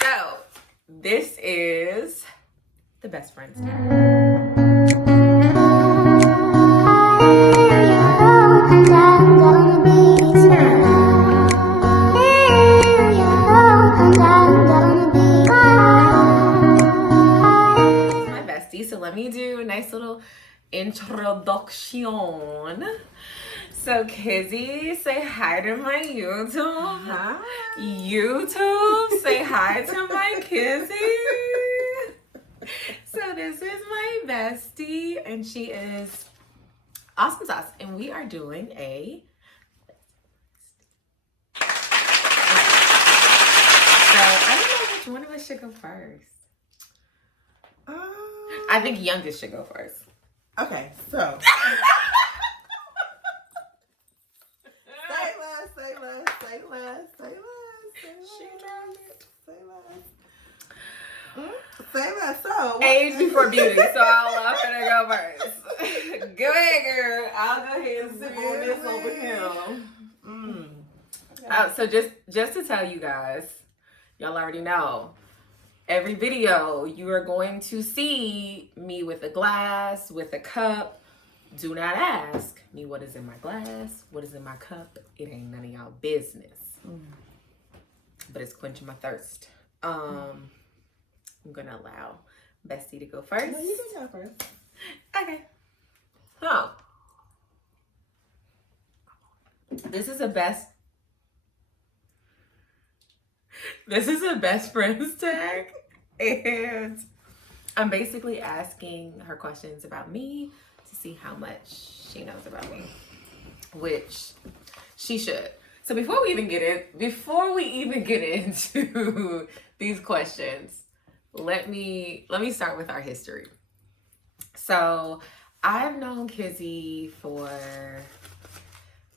So, this is the best friends tag. My bestie, so let me do a nice little introduction. So, Kizzy, say hi to my YouTube. Hi. YouTube, say hi to my Kizzy. So, this is my bestie, and she is awesome sauce. And we are doing a. So, I don't know which one of us should go first. I think youngest should go first. Okay, so. Say less. She tried it. Say less. So. Age before beauty, so I'm gonna go first. Go ahead, girl. I'll go ahead and sip on this over him. So just to tell you guys, y'all already know. Every video, you are going to see me with a glass, with a cup. Do not ask me what is in my glass, what is in my cup. It ain't none of y'all business. But it's quenching my thirst. I'm gonna allow Bestie to go first. No, you can go first. Okay. So, this is a best friends tag. And I'm basically asking her questions about me to see how much she knows about me, which she should. So before we even get into these questions, let me start with our history. So I've known Kizzy for,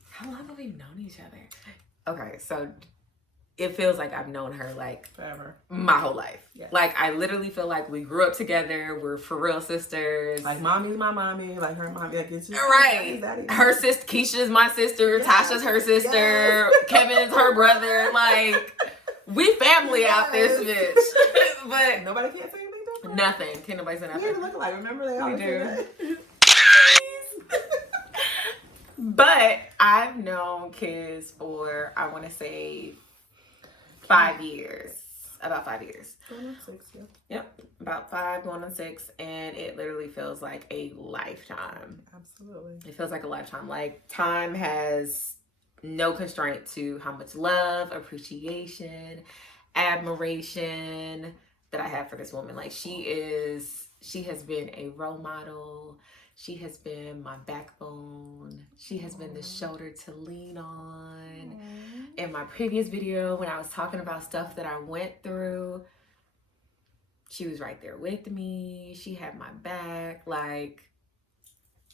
how long have we known each other? Okay, so it feels like I've known her like Forever. My whole life. Yes. Like I literally feel like we grew up together. We're for real sisters. Like mommy's my mommy, like her mommy. Like it's just Right. daddy. Her sister Keisha's my sister. Yes. Tasha's her sister. Yes. Kevin's her brother. Like we family out this bitch. But Nobody can't say anything different. nothing. Can't nobody say We nothing. even look alike. Remember they always do. say that? But I've known Kiz for, I want to say, 5 years. About 5 years. Going on 6, yeah. Yep. About 5 going on 6. And it literally feels like a lifetime. Absolutely. It feels like a lifetime. Like time has no constraint to how much love, appreciation, admiration that I have for this woman. Like she has been a role model. She has been my backbone. She has been the shoulder to lean on. In my previous video, when I was talking about stuff that I went through, she was right there with me. She had my back. Like,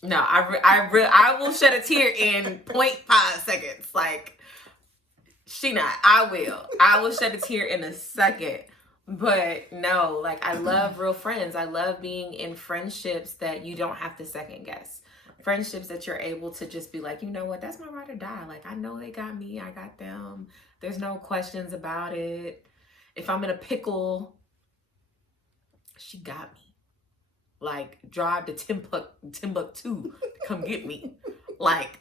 no, I will shed a tear in 0.5 seconds. Like, she not. I will shed a tear in a second. But no, like I love real friends. I love being in friendships that you don't have to second guess. Friendships that you're able to just be like, you know what, that's my ride or die. Like I know they got me, I got them. There's no questions about it. If I'm in a pickle, she got me. Like drive to Timbuktu to come get me. Like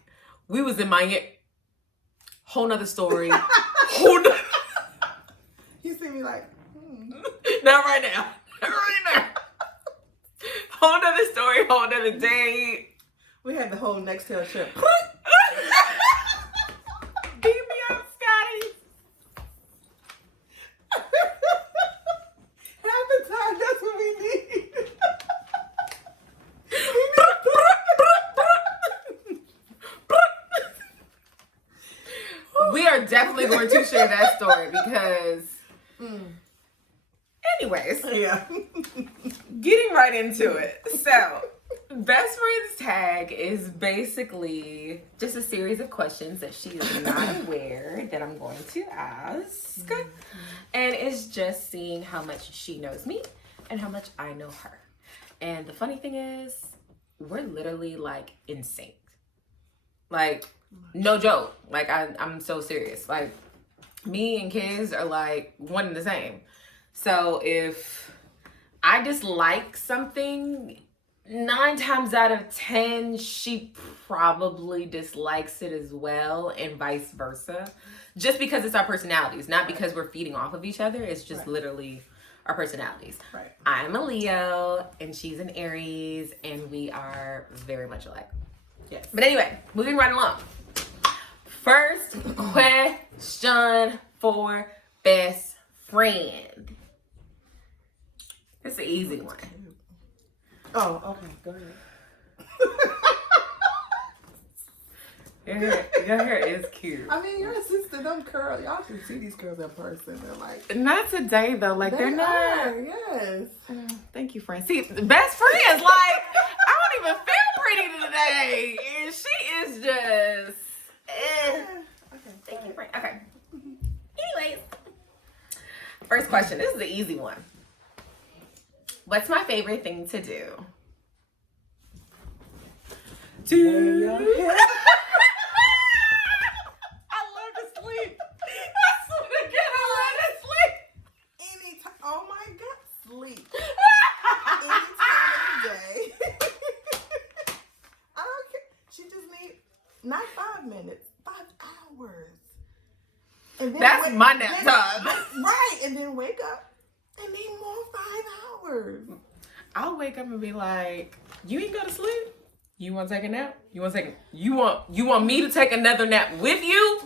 we was in Miami. Whole nother story. You see me like, Not right now. Not right now. Whole nother story, whole nother day. we had the whole Nextel trip. Beat me up, Scotty. Half the time, that's what we need. We are definitely going to share that story because... Anyways, Yeah. getting right into it. So, Best Friends Tag is basically just a series of questions that she is not aware that I'm going to ask. And it's just seeing how much she knows me and how much I know her. And the funny thing is, we're literally like in sync. Like, no joke. Like, I'm so serious. Like, me and kids are like one and the same. So if I dislike something, 9 times out of 10, she probably dislikes it as well, and vice versa. Just because it's our personalities, not because we're feeding off of each other. It's just literally our personalities. Right. I'm a Leo, and she's an Aries, and we are very much alike. Yes. But anyway, moving right along. First question for best friend. It's an easy one. Oh, okay. Go ahead. Your hair is cute. I mean, your sister, them curls. Y'all should see these curls in person. They're like. Not today though. Like they're not. Yes. Thank you, friend. See, best friends. Like I don't even feel pretty today, and she is just. Okay. Thank you, friend. Okay. Anyways, first question. This is the easy one. What's my favorite thing to do? I love to sleep. I swear to God, I love to sleep. Anytime. Oh my God, sleep. Any time of the day. I don't care. She just need not 5 minutes, 5 hours. And then That's my nap time. Right, and then wake up and need more 5 hours. I'll wake up and be like, "You ain't go to sleep? You want to take a nap? You want me to take another nap with you?"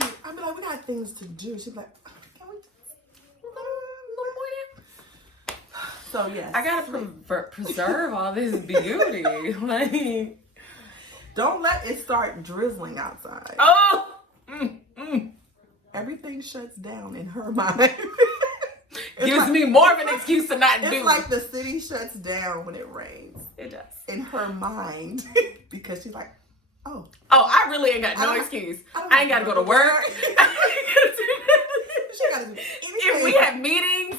Right. I'll be like, "We got things to do." She's like, "Can we just go a little more nap?" So yes, I gotta preserve all this beauty. Like, don't let it start drizzling outside. oh, Everything shuts down in her mind. gives me more of an excuse to not do. It's like the city shuts down when it rains. It does. In her mind, because she's like, oh, I really ain't got no excuse. I ain't gotta go to work. She gotta do anything. If we have meetings,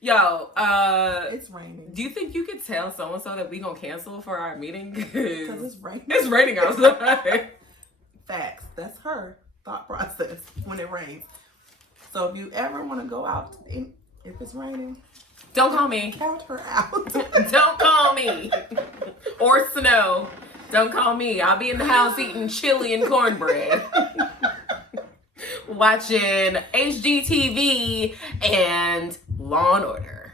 yo, it's raining. do you think you could tell so and so that we gonna cancel for our meeting? Because it's raining. It's raining outside. Facts. That's her thought process when it rains. So if you ever want to go out, if it's raining, Don't call me. count her out. Don't call me. Or snow. Don't call me. I'll be in the house eating chili and cornbread. Watching HGTV and Law and Order.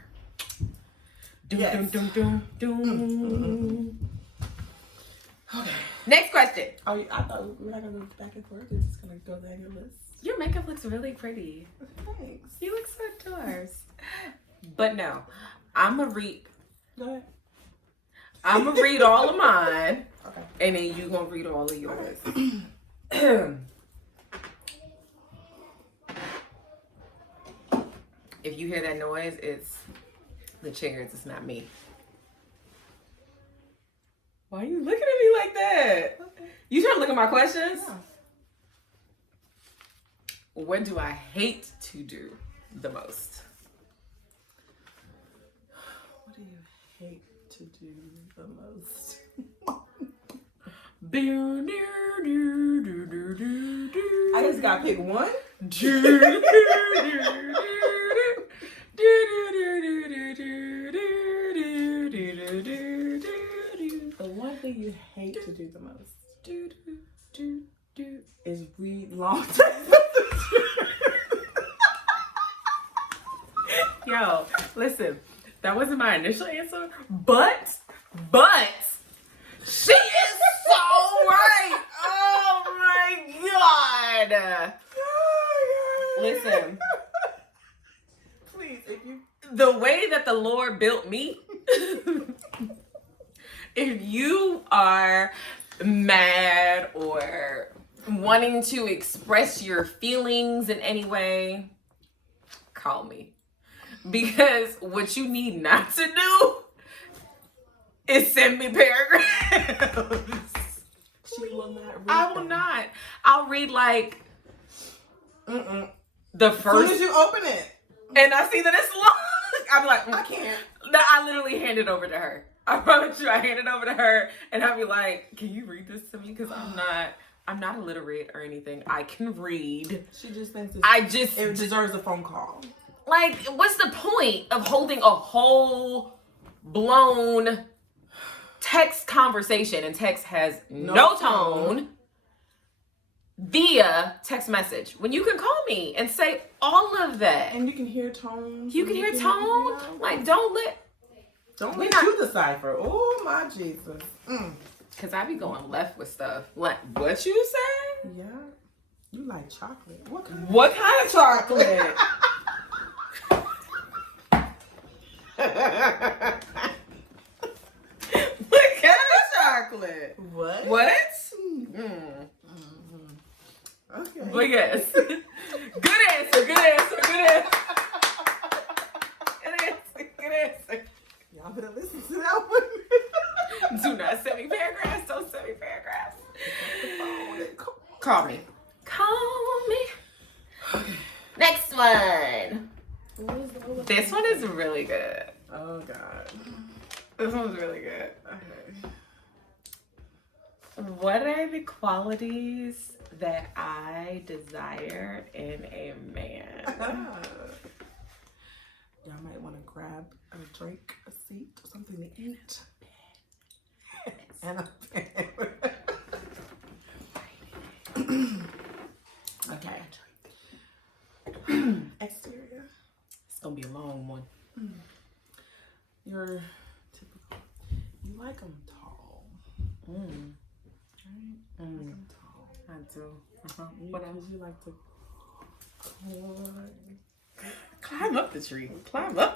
Yes. Dum, dum, dum, dum. Okay. Next question. Oh, I thought we were not going to go back and forth. We're just going to go down your list. Your makeup looks really pretty. Thanks. You look so adorable. But no, I'm going to read. Go ahead. I'm going to read all of mine. Okay. And then you going to read all of yours. If you hear that noise, it's the chairs. It's not me. Why are you looking at me like that? Okay. You trying to look at my questions? Yeah. What do I hate to do the most? What do you hate to do the most? I just got to pick one. The one thing you hate to do the most is read long text. Yo, listen, that wasn't my initial answer, but she is so right. Oh my God. Listen, Please, if you the way that the Lord built me, if you are mad or wanting to express your feelings in any way, call me. Because what you need not to do is send me paragraphs. she will not read I will them. not. I'll read like the As soon first, as you open it, and I see that it's long. I'm like, I can't. No, I literally hand it over to her. I promise you, I hand it over to her, and I'll be like, "Can you read this to me? Because I'm not illiterate or anything. I can read. She just thinks I it just deserves a phone call. Like, what's the point of holding a whole blown text conversation, and text has no tone, via text message, when you can call me and say all of that? And you can hear tones. You can hear tone. You know, like, don't let you decipher. Oh, my Jesus. Because I be going left with stuff. Like, what you say? Yeah. You like chocolate. What kind of chocolate? What kind of chocolate? What? Okay. But yes. Good answer. Y'all better listen to that one. Do not send me paragraphs. Don't send me paragraphs. Call me. Next one. This one is really good. Oh, God. This one's really good. Okay. What are the qualities that I desire in a man? Y'all might want to grab a drink, a seat, or something to eat. And a pen. Okay. Exterior. It's gonna be a long one. You're typical. You like them tall. Right? You like them tall. I do. What else you like to Climb up the tree. I want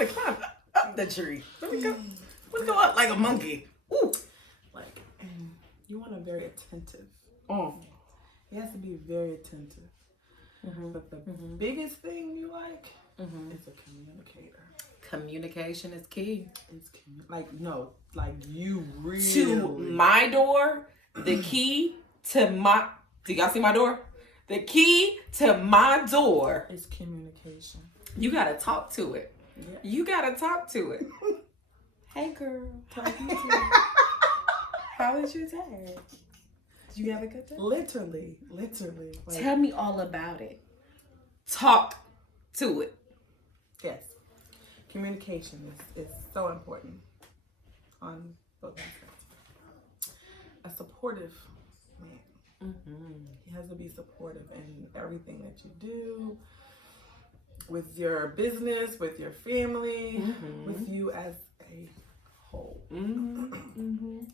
to climb up the tree. Let me go up like a monkey. Ooh. like? And you want a very attentive. He has to be very attentive. But the biggest thing you like is a communicator. Communication is key. It's you really. To my door, the key to my. Do y'all see my door? The key to my door is communication. You gotta talk to it. Yeah. You gotta talk to it. Hey girl, how you doing? How was your day? Did you have a good day? Literally. Tell me all about it. Talk to it. Yes. Communication is so important on both sides. A supportive man. He has to be supportive in everything that you do, with your business, with your family, with you as a whole.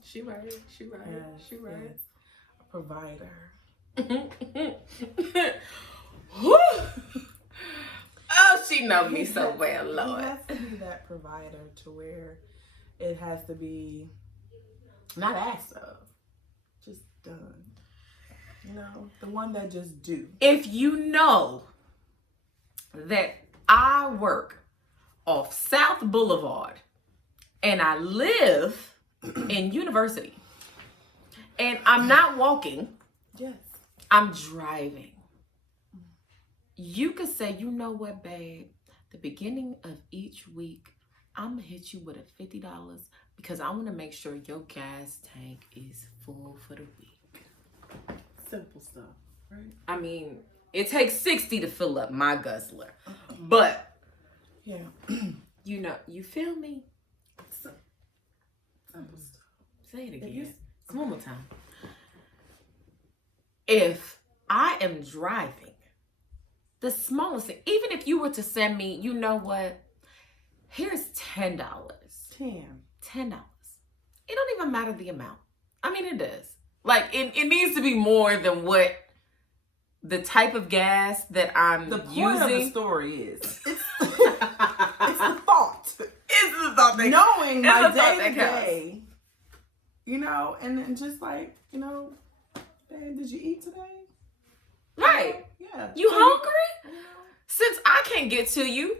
She right. Yes. A provider. Oh, she knows me so well, Lord. He has to be that provider to where it has to be not asked of, just done. You know, the one that just do. If you know that I work off South Boulevard and I live in University and I'm not walking, yes, I'm driving. You could say, you know what, babe? The beginning of each week, I'm going to hit you with a $50 because I want to make sure your gas tank is full for the week. Simple stuff, right? I mean, it takes 60 to fill up my guzzler. But, yeah, you know, you feel me? Simple stuff. Say it again. One more time. If I am driving, the smallest thing, even if you were to send me, you know what? Here's $10. $10. It don't even matter the amount. I mean, it does. Like, it needs to be more than what the type of gas that I'm the point using. Of the story is, it's the thought. It's the thought that knowing my day to day, you know, and just like, you know, babe, did you eat today? Right. Yeah. You hungry? Since I can't get to you,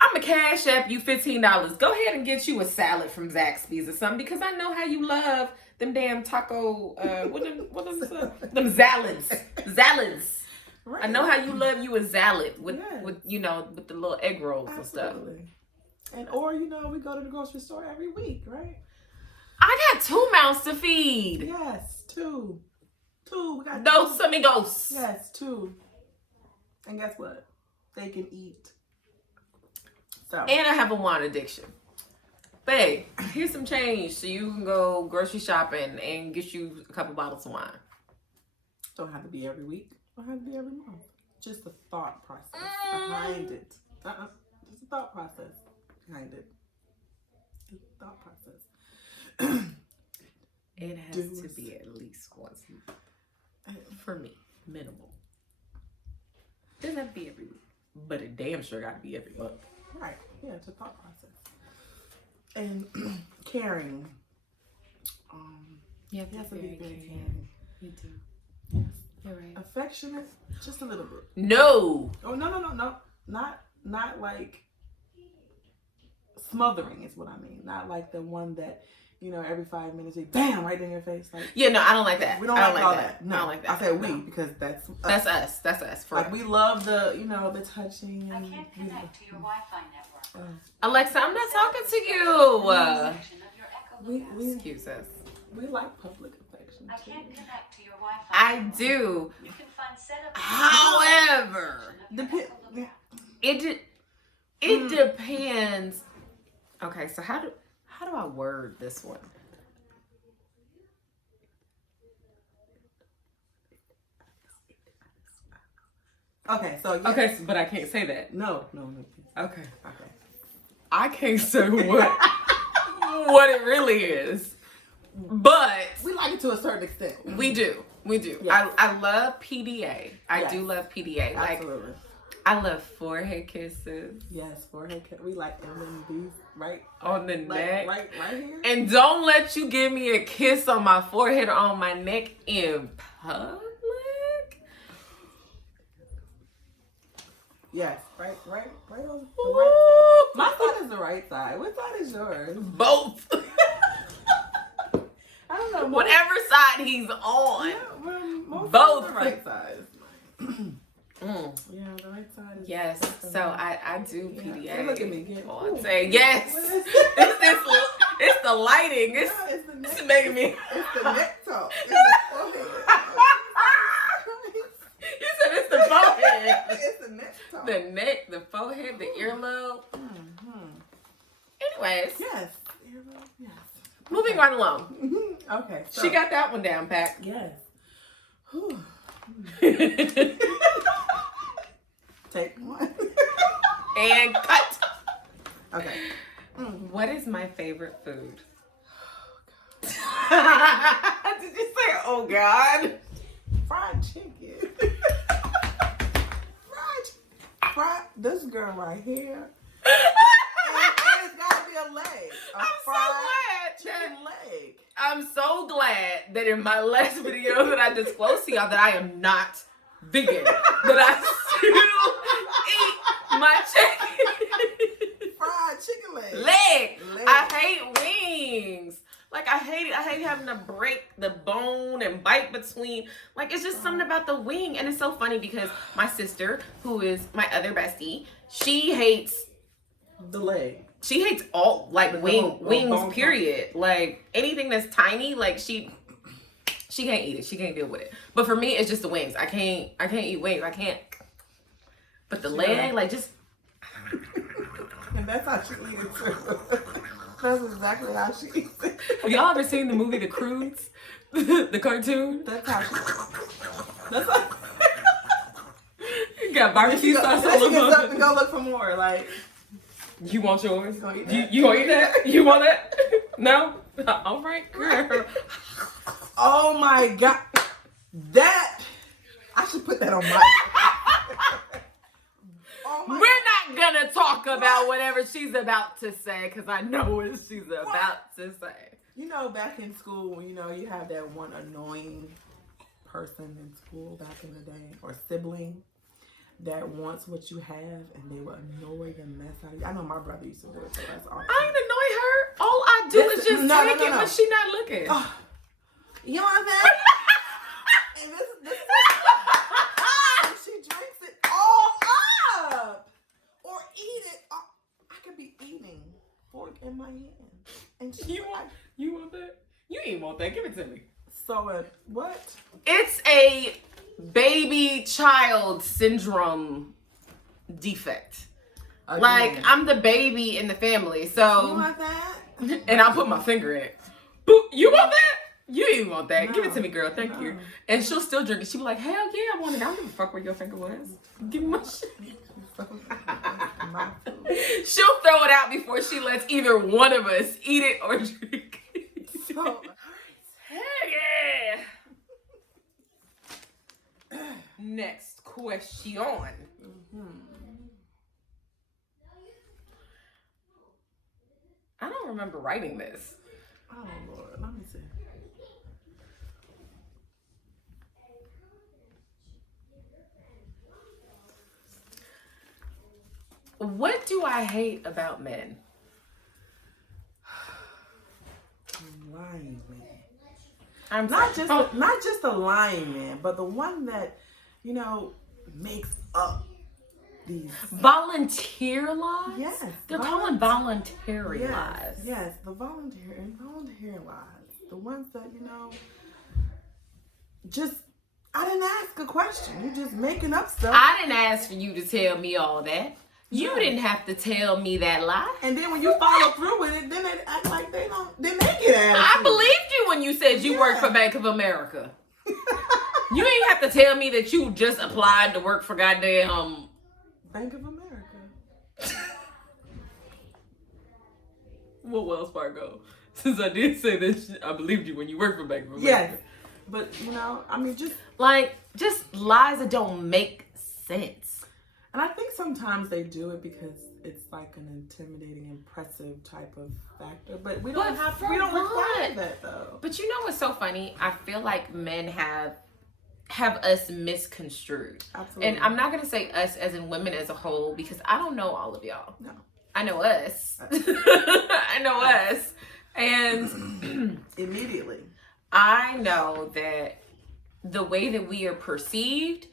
I'm going to cash app you $15. Go ahead and get you a salad from Zaxby's or something because I know how you love them damn taco, them salads. Right. I know how you love you a salad with you know, with the little egg rolls and stuff. And or, you know, we go to the grocery store every week, right? I got 2 mouths to feed. Yes, 2. We got Dos amigos. Yes, 2. And guess what? They can eat So. And I have a wine addiction. Babe, here's some change so you can go grocery shopping and get you a couple bottles of wine. Don't have to be every week. Don't have to be every month. Just the thought process behind it. Just the thought process behind it. The thought process. It has to be at least once a month. For me, minimal. Doesn't have to be every week, but it damn sure got to be every month. Right. Yeah, it's a thought process. And caring. You have to be very caring. You do. Yes. You're right. Affectionate, just a little bit. No. Oh no. Not like smothering is what I mean. Not like the one that, you know, every 5 minutes you bam right in your face. Like, yeah, no, I don't like that. We don't I like all that. No, I don't like that. I said we because that's us. That's us. For like we love the, you know, the touching. I can't connect to your Wi-Fi network. Alexa, I'm not talking to you. We Excuse us. We like public affection. I Too. can't connect to your Wi-Fi. I do. You can find setup. However, Yeah. it depends. Okay, so how do I word this one? Okay, so yes. Okay, but I can't say that. No. Okay. Okay. I can't say what it really is. But We like it to a certain extent. we do. Yes. I love PDA. I Yes. do love PDA. Like, Absolutely. I love forehead kisses Yes, forehead. We like them in these right on the neck. right here. And don't let you give me a kiss on my forehead or on my neck in public. Yes, right on the right. My side is the right side. What side is yours? Both. I don't know. Whatever side he's on. Most Both. the right side. Mm. Yeah, the right side is. Yes, so I do PDA. Yeah. So look at me. Yeah. Oh, I'm saying yes. What is It's the lighting. No, it's the neck. It's making me. It's the neck talk. It's the forehead. You said it's the forehead. It's the neck talk. The neck, the forehead, the earlobe. Anyways, Yes. Yes. moving right along. Okay. So. She got that one down, Pat. Yes. Whew. Take one. And cut. Okay. What is my favorite food? Did you say, oh God? Fried chicken. Fried. This girl right here. And it's gotta be a leg. Leg. I'm so glad that in my last video that I disclosed to y'all that I am not vegan. That I still eat my chicken. Fried chicken Leg. I hate wings. Like, I hate it. I hate having to break the bone and bite between. Like, it's just something about the wing. And it's so funny because my sister, who is my other bestie, she hates the leg. She hates all, like, wings, bone period. Like, anything that's tiny, like, she can't eat it. She can't deal with it. But for me, it's just the wings. I can't eat wings. I can't. But the leg, like, just. And that's how she eats it too. That's exactly how she eats it. Have y'all ever seen the movie The Croods? The cartoon? That's how she. That's how. You got barbecue sauce all She gets up over. and go look for more. Like, You want yours? You gonna eat You, that? you gonna eat that? You want that? No? All right, girl. oh my God, that I should put that on my. Oh my We're not gonna talk about whatever she's about to say because I know what she's about to say. You know, back in school, you know, you have that one annoying person in school back in the day, or sibling that wants what you have, and they will annoy the mess out of you. I know my brother used to do it, so that's awesome. I ain't annoy her. All I do is just No, take no, it no. when she not looking. Oh, you know what I'm saying? And this and she drinks it all up, or eat it. I could be eating fork in my hand, and she You want that? You ain't want that. Give it to me. So what? It's a baby child syndrome defect. Like, I'm the baby in the family, so. You want that? And I'll put my finger in it. Boop, you want that? You didn't want that. No, Give it to me, girl. Thank no. you. And she'll still drink it. She'll be like, hell yeah, I want it. I don't give a fuck where your finger was. Give me my shit. She'll throw it out before she lets either one of us eat it or drink it. So, Hell yeah. Next question. I don't remember writing this. oh Lord, let me see. What do I hate about men? Lying man. I'm Not sorry. just the lying man, but the one that, makes up these. Volunteer lies? Yes. They're calling voluntary lies. Yes, the involuntary lies. The ones that, just, I didn't ask a question. You're just making up stuff. I didn't ask for you to tell me all that. You didn't have to tell me that lie. And then when you follow through with it, then they act like they get at I believed you when you said you worked for Bank of America. You ain't have to tell me that you just applied to work for goddamn Bank of America. Well, Wells Fargo. Since I did say that I believed you when you worked for Bank of America. Yes. But, just lies that don't make sense. And I think sometimes they do it because it's like an intimidating, impressive type of factor. But we don't require that though. But you know what's so funny? I feel like men have us misconstrued. Absolutely. And I'm not gonna say us as in women as a whole because I don't know all of y'all. No. I know us. I know us. And immediately. I know that the way that we are perceived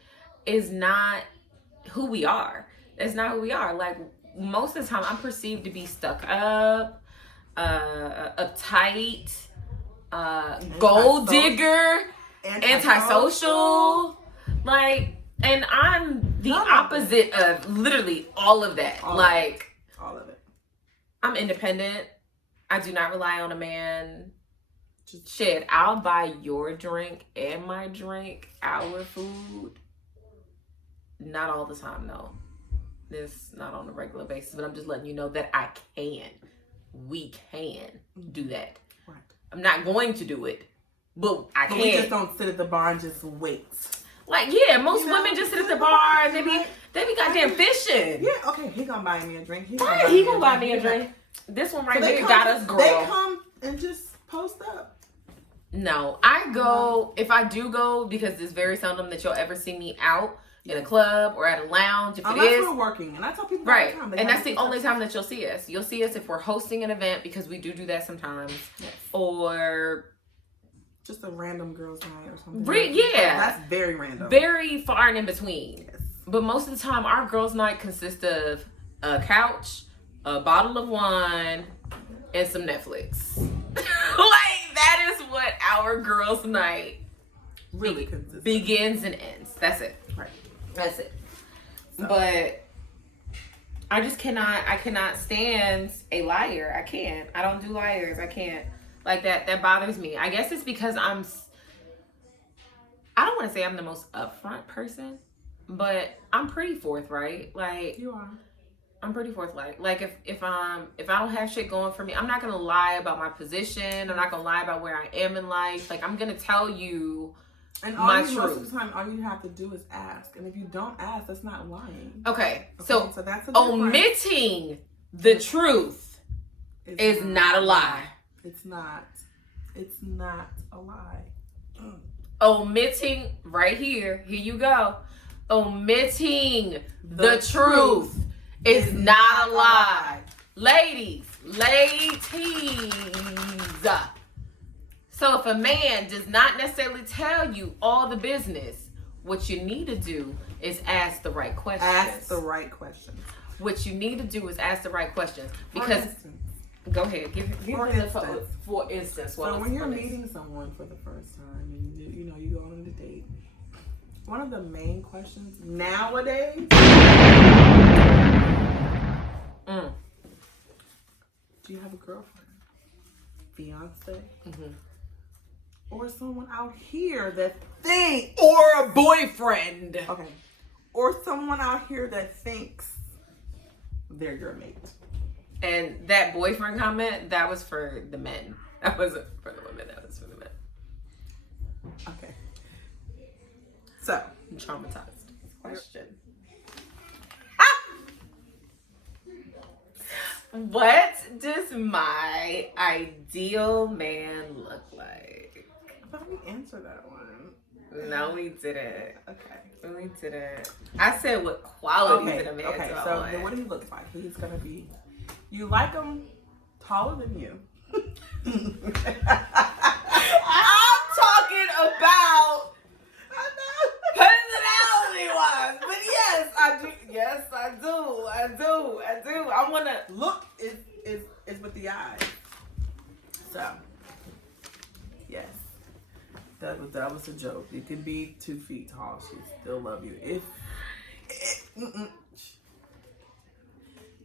is not who we are. That's not who we are. Like, most of the time I'm perceived to be stuck up, uptight, gold digger, antisocial. Like, and I'm the opposite of literally all of that. All of it. I'm independent. I do not rely on a man. Shit, I'll buy your drink and my drink, our food. Not all the time, no. This not on a regular basis, but I'm just letting you know that I can. We can do that. Right. I'm not going to do it, but I can. We just don't sit at the bar and just wait. Like, yeah, most women just sit at the bar and they be goddamn fishing. Yeah, okay, he gonna buy me a drink. He gonna buy me a drink. This one right here got us, girl. They come and just post up. No, I go, if I do go, because it's very seldom that you'll ever see me out in a club or at a lounge. If Unless it is, we're working, and I tell people right, all the time, and that's the only time that you'll see us. You'll see us if we're hosting an event, because we do that sometimes, or just a random girls' night or something. Yeah, that's very random, very far and in between. Yes. But most of the time, our girls' night consists of a couch, a bottle of wine, and some Netflix. Like, that is what our girls' night really consists begins and ends. That's it. Right. That's it. So. But I just cannot stand a liar. I can't. I don't do liars. I can't. Like, that bothers me. I guess it's because I don't want to say I'm the most upfront person, but I'm pretty forthright. Like, you are. I'm pretty forthright. Like, if I don't have shit going for me, I'm not gonna lie about my position. I'm not gonna lie about where I am in life. Like, I'm gonna tell you my truth. Most of the time, all you have to do is ask, and if you don't ask, that's not lying. Okay, so that's omitting the truth is not a lie. It's not. It's not a lie. Omitting right here. Here you go. Omitting the truth is not a lie. Ladies. So if a man does not necessarily tell you all the business, what you need to do is ask the right questions. Ask the right questions. What you need to do is ask the right questions. Because, go ahead. For instance. So when you're meeting someone for the first time, and you go on a date, one of the main questions nowadays Do you have a girlfriend, fiance, Mm-hmm. or someone out here that thinks, Or a boyfriend. okay, or someone out here that thinks they're your mate? And that boyfriend comment, that was for the men. That wasn't for the women. That was for the men. Okay. So, I'm traumatized. Question. What does my ideal man look like? I thought we answered that one. No, we didn't. Okay. We didn't. I said what qualities Okay. in a man Okay. do I So want? then, what he looks like? He's gonna be. You like him taller than you. I'm talking about personality-wise, but yes, I do. Yes, I do. I want to Look is with the eyes. So, yes, that was a joke. You can be 2 feet tall. She still love you. If you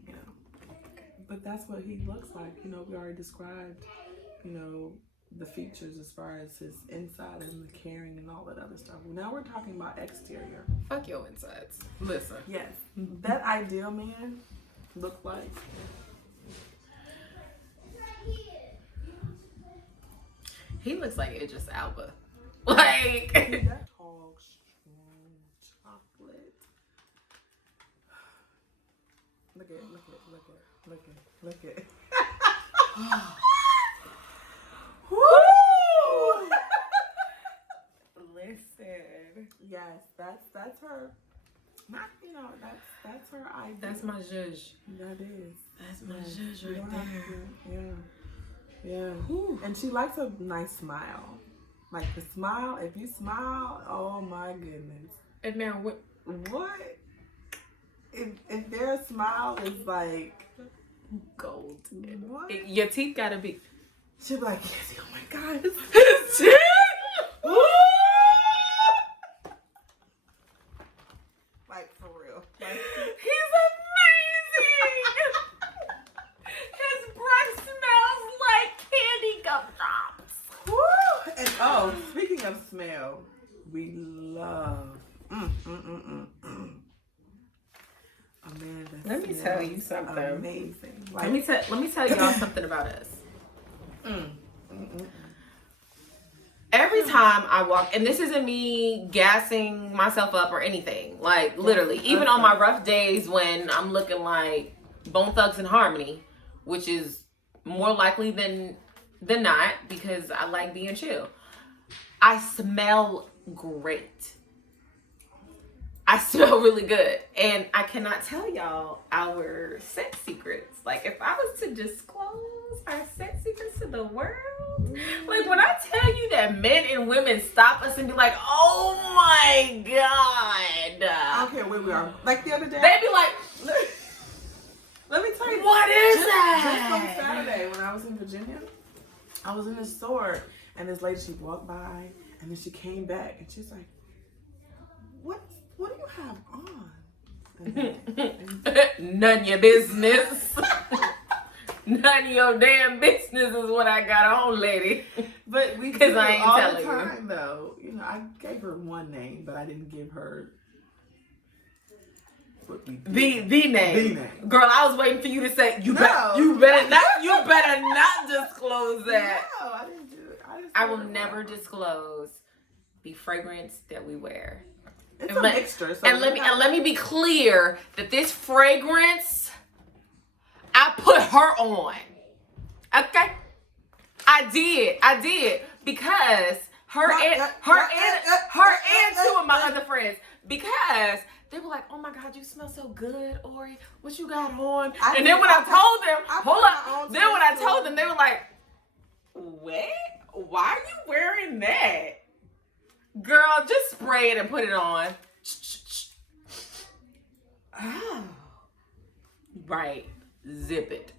know, but that's what he looks like. You know, we already described. You know, the features as far as his inside and the caring and all that other stuff. Now we're talking about exterior. fuck your insides. Listen. Yes, that ideal man look like. He looks like Idris Elba. Like. That tall, strong, chocolate. Look at. Woo! Listen. Yes, that's her. Not, you know, that's her idea. That's my judge. That is. That's my Yes. judge You don't right have there. to- Yeah. Whew. And she likes a nice smile. Like the smile, if you smile, oh my goodness. And now what? What? If their smile is like Gold. what? Your teeth gotta be. She'll be like, yes, oh my God. His teeth. Like for real. Like, He's amazing. His breath smells like candy gumdrops. woo! And oh, speaking of smell, we love a man that Let me tell you smells something. amazing. Like, Let me tell y'all something about us. Every time I walk, and this isn't me gassing myself up or anything, like literally, even on my rough days when I'm looking like Bone Thugs and Harmony, which is more likely than not because I like being chill. I smell great. I smell really good. And I cannot tell y'all our sex secrets. Like, if I was to disclose our sex secrets to the world, like, when I tell you that men and women stop us and be like, oh my God. okay, where we are. Like the other day. They be like, Let me tell you. what is Just that? on Saturday when I was in Virginia, I was in the store and this lady, she walked by and then she came back and she's like, what do you have on? None your business. None of your damn business is what I got on, lady. But we 'Cause do I ain't all telling the you. time, though. You know, I gave her one name, but I didn't give her what we did. The name. The name. Girl, I was waiting for you to say you No. you better not disclose that. No, I didn't do it. I will never disclose the fragrance that we wear. It's And a let- mixture. So And let me be clear that this fragrance I put her on. Okay? I did because her and two of my other friends, because they were like, oh my God, you smell so good, Ori. What you got on? And then when I told them, hold up. Then when I told them, they were like, what? Why are you wearing that? Girl, just spray it and put it on. Oh. Right. Zip it.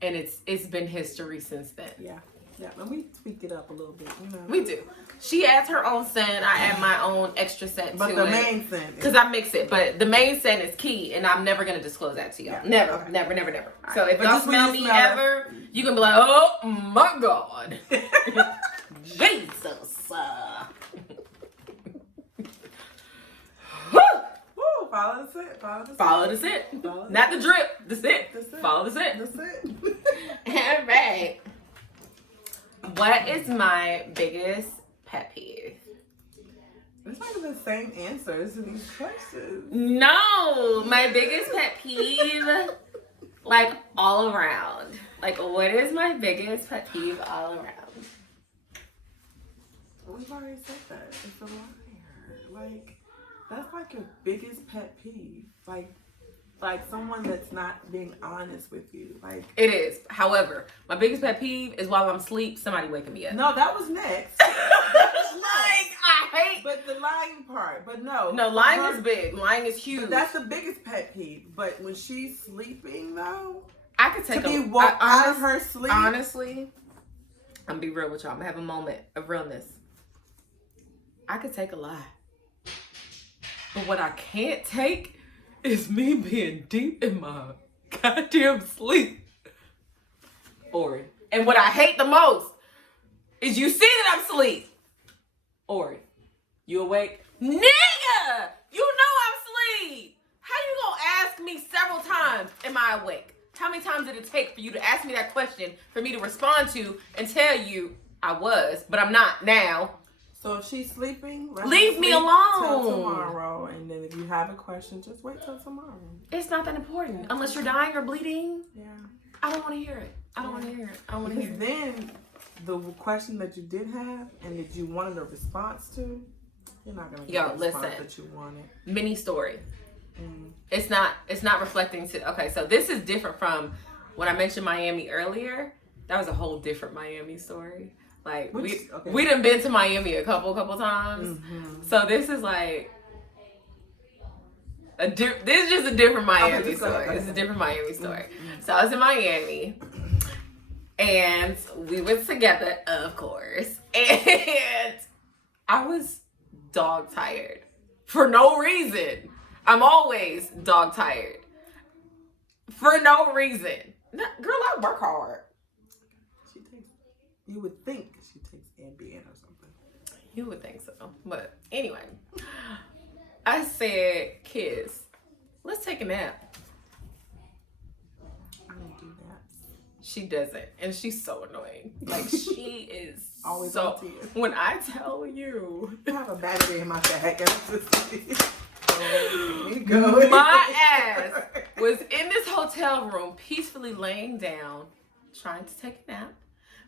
And it's been history since then. Yeah. Yeah, and we tweak it up a little bit, you know. We do. She adds her own scent. I add my own extra scent but to it. But the main scent. Because I mix it. But the main scent is key, and I'm never going to disclose that to y'all. Yeah. Never, okay. never. Right. So if y'all smell me ever, you can be like, oh my God. Jesus. Follow the scent. Follow the scent. Not the drip. The scent. Follow the scent. The scent. All right. What is my biggest pet peeve? It's not even the same answers to these questions. No, my biggest pet peeve, like all around. Like, what is my biggest pet peeve all around? We've already said that. It's a liar. Like, that's like your biggest pet peeve. Like someone that's not being honest with you. Like, it is. However, my biggest pet peeve is while I'm asleep, somebody waking me up. No, that was next. Like, I hate. But the lying part. But no. No, lying is big. Lying is huge. But that's the biggest pet peeve. But when she's sleeping, though, I could take to be woke out of her sleep. Honestly, I'm gonna be real with y'all. I'm gonna have a moment of realness. I could take a lie. But what I can't take is me being deep in my goddamn sleep. Ori. And what I hate the most is you see that I'm asleep. Ori, you awake? Nigga! You know I'm asleep! How you gonna ask me several times, am I awake? How many times did it take for you to ask me that question for me to respond to and tell you I was, but I'm not now? So if she's sleeping, leave me alone till tomorrow. And then if you have a question, just wait till tomorrow. It's not that important. Unless you're dying or bleeding. Yeah. I don't want to hear it. I don't want to hear it. I don't want to hear it. Then the question that you did have and that you wanted a response to, you're not going to get the response that you wanted. Mini story. It's not reflecting to, okay, so this is different from when I mentioned Miami earlier. That was a whole different Miami story. Like, we done been to Miami a couple times. Mm-hmm. So this is like this is just a different Miami story. This is a different Miami story. Mm-hmm. So I was in Miami and we went together, of course. And I was dog tired for no reason. I'm always dog tired for no reason. Girl, I work hard. You would think she takes Ambien or something. You would think so. But anyway, I said, kids, let's take a nap. I don't do naps. She doesn't. And she's so annoying. Like, she is always so... on tears. When I tell you... I have a battery in my bag. Go. My ass was in this hotel room peacefully laying down, trying to take a nap.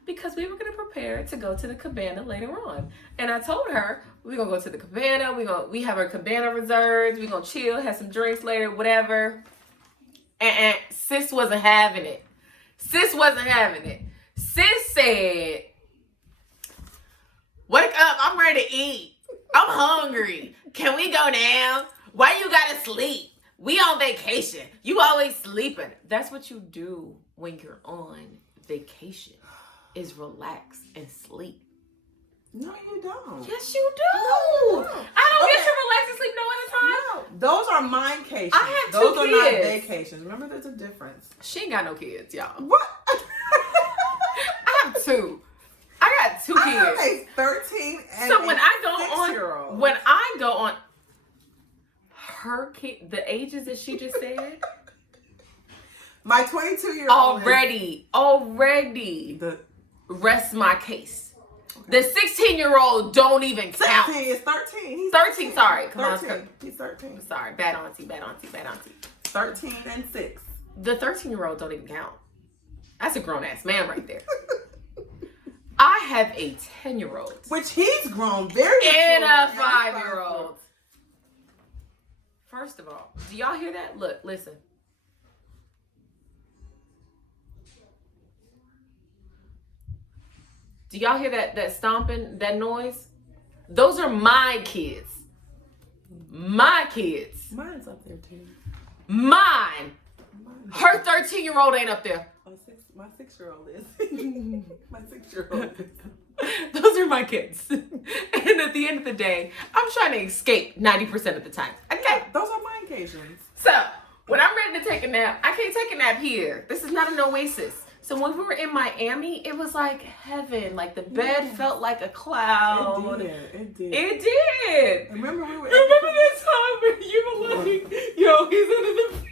Because we were going to prepare to go to the cabana later on. And I told her, we're going to go to the cabana. We have our cabana reserved. We're going to chill, have some drinks later, whatever. And sis wasn't having it. Sis said, wake up, I'm ready to eat. I'm hungry. Can we go now? Why you got to sleep? We on vacation. You always sleeping. That's what you do when you're on vacation. Is relax and sleep. No, you don't. Yes, you do. No, I don't get to relax and sleep no other time. No, those are minecations. I have those two kids. Those are not vacations. Remember, there's a difference. She ain't got no kids, y'all. What? I have two. I got two kids. I have a 13 and so when I go on her kid, the ages that she just said. My 22-year-old already. Rest my case. Okay. The 16-year-old don't even count. 16 is 13. He's 13, sorry. Come 13. on. He's 13. Sorry. Bad auntie. 13 and 6. The 13-year-old don't even count. That's a grown-ass man right there. I have a 10-year-old. Which he's grown very and a 5-year-old. First of all, do y'all hear that? Look, listen. Do y'all hear that stomping, that noise? Those are my kids. My kids. Mine's up there too. Mine. Her 13-year-old ain't up there. My 6-year-old is. My 6-year-old is. Those are my kids. And at the end of the day, I'm trying to escape 90% of the time. Okay? Yeah, those are my occasions. So, when I'm ready to take a nap, I can't take a nap here. This is not an oasis. So when we were in Miami, it was like heaven. Like the bed felt like a cloud. It did. It did. Remember we were. Remember this time when you were like, yo, he's under the.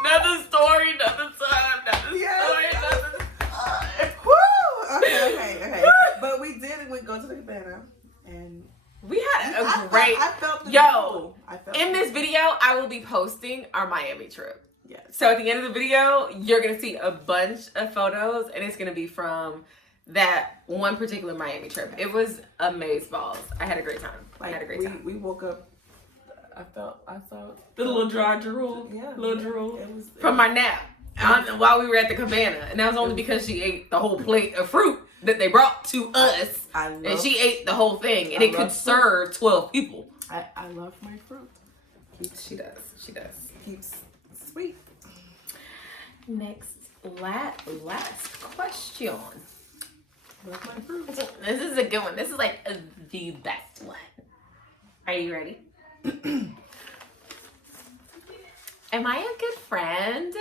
Another story, another time, another story, another time. Woo! Okay. But we did. We go to the cabana, and we had a great. I felt the yo. I felt In this video, I will be posting our Miami trip. Yes. So at the end of the video, you're gonna see a bunch of photos, and it's gonna be from that one particular Miami trip. It was amazeballs. I had a great time. I had a great time. We woke up. I felt The little dry drool. Yeah. Little drool. It was From my nap while we were at the cabana. And that was only because she ate the whole plate of fruit that they brought to us. And she ate the whole thing. And it could serve 12 people. I love my fruit. She does. Keeps sweet. Next, last question. Love my fruit. This is a good one. This is like the best one. Are you ready? Am I a good friend?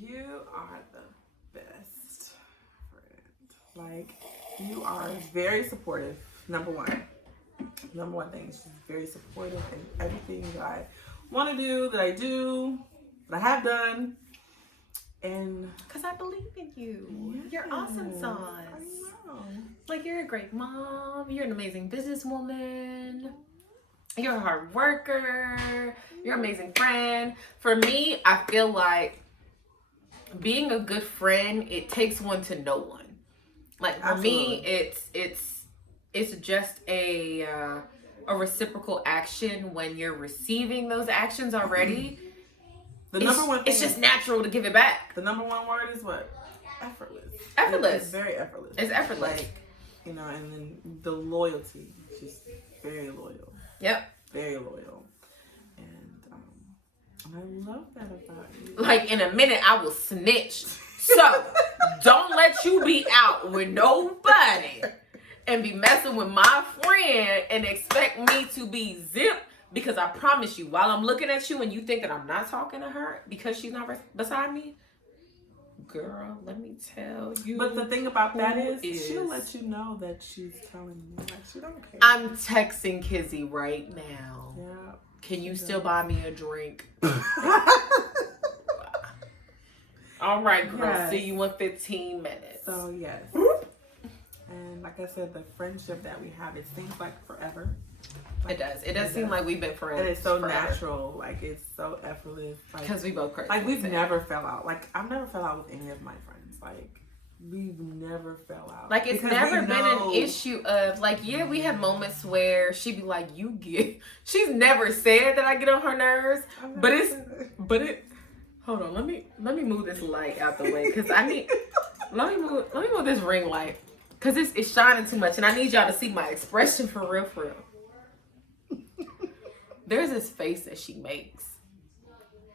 You are the best friend. Like, you are very supportive. Number one thing is she's very supportive in everything that I want to do, that I do, that I have done. And because I believe in you. Yes, You're awesome sauce. I know. Like, you're a great mom. You're an amazing businesswoman. You're a hard worker. You're an amazing friend. For me, I feel like being a good friend, it takes one to know one. Like, for me, it's just a reciprocal action when you're receiving those actions already. The number one thing it's just natural to give it back. The number one word is what? Effortless. Effortless. It's very effortless. It's effortless. Like, you know, and then the loyalty. She's very loyal. Yep. Very loyal. And I love that about you. Like, in a minute, I will snitch. So, don't let you be out with nobody and be messing with my friend and expect me to be zipped. Because I promise you, while I'm looking at you and you think that I'm not talking to her because she's not beside me, girl, let me tell you. But the thing about that is she'll let you know that she's telling you. Like, she don't care. I'm texting Kizzy right now. Yeah. Can you still buy me a drink? All right, girl. Yes. See you in 15 minutes. So, yes. And like I said, the friendship that we have, it seems like forever. It does. It does seem like we've been friends. And it's so forever. Natural. Like, it's so effortless. Because we both crazy. Like, we've never fell out. Like, I've never fell out with any of my friends. Like, we've never fell out. Like, it's never been an issue of, like, yeah, we have moments where she'd be like, she's never said that I get on her nerves. But hold on, let me move this light out the way. Because let me move this ring light. Because it's shining too much. And I need y'all to see my expression for real. There's this face that she makes,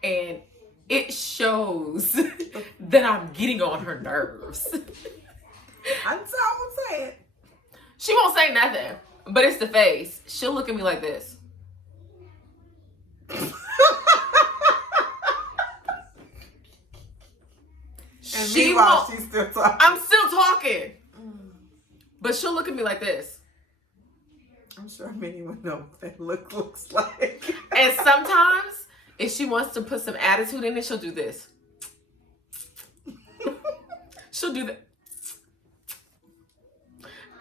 and it shows that I'm getting on her nerves. I won't say it. She won't say nothing, but it's the face. She'll look at me like this. And meanwhile, she's still talking. I'm still talking. But she'll look at me like this. I'm sure many would know what that looks like. And sometimes, if she wants to put some attitude in it, she'll do this. She'll do that.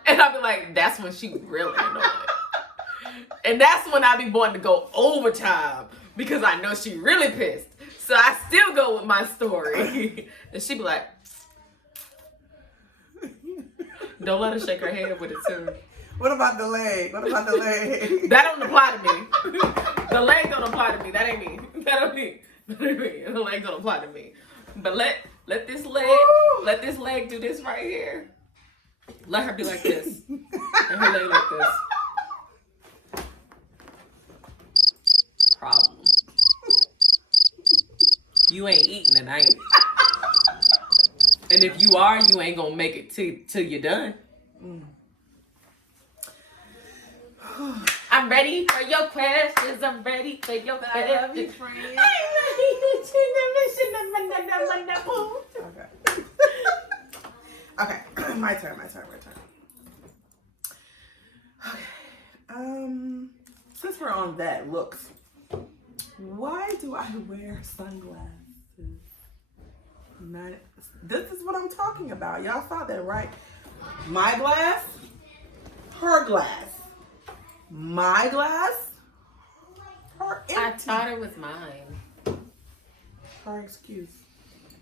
And I'll be like, that's when she really annoyed. And that's when I be wanting to go overtime because I know she really pissed. So I still go with my story. And she be like, don't let her shake her head with it too. What about the leg? That don't apply to me. The leg don't apply to me. That ain't me. That ain't me. The leg don't apply to me. But let this leg do this right here. Let her be like this. And her leg like this. you ain't eating tonight. And if you are, you ain't gonna make it till you're done. I'm ready for your questions. I'm ready for your questions. I love you, friend. Okay. Okay. My turn. Okay. Since we're on that, looks. Why do I wear sunglasses? This is what I'm talking about. Y'all saw that, right? My glass, her glass. My glass, her empty. I thought it was mine. Her excuse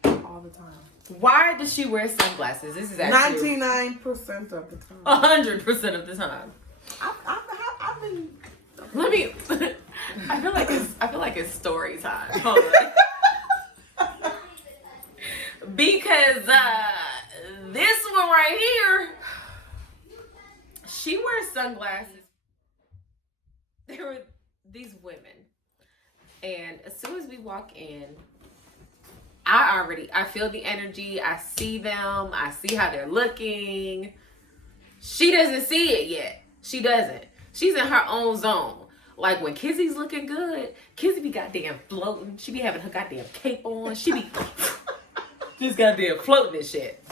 all the time. Why does she wear sunglasses? This is actually 99% of the time. 100% of the time. I've been. Let me. I feel like it's story time. Hold on. Because this one right here, she wears sunglasses. There were these women, and as soon as we walk in, I feel the energy. I see them. I see how they're looking. She doesn't see it yet. She doesn't. She's in her own zone. Like when Kizzy's looking good, Kizzy be goddamn floating. She be having her goddamn cape on. She be just goddamn floating and shit.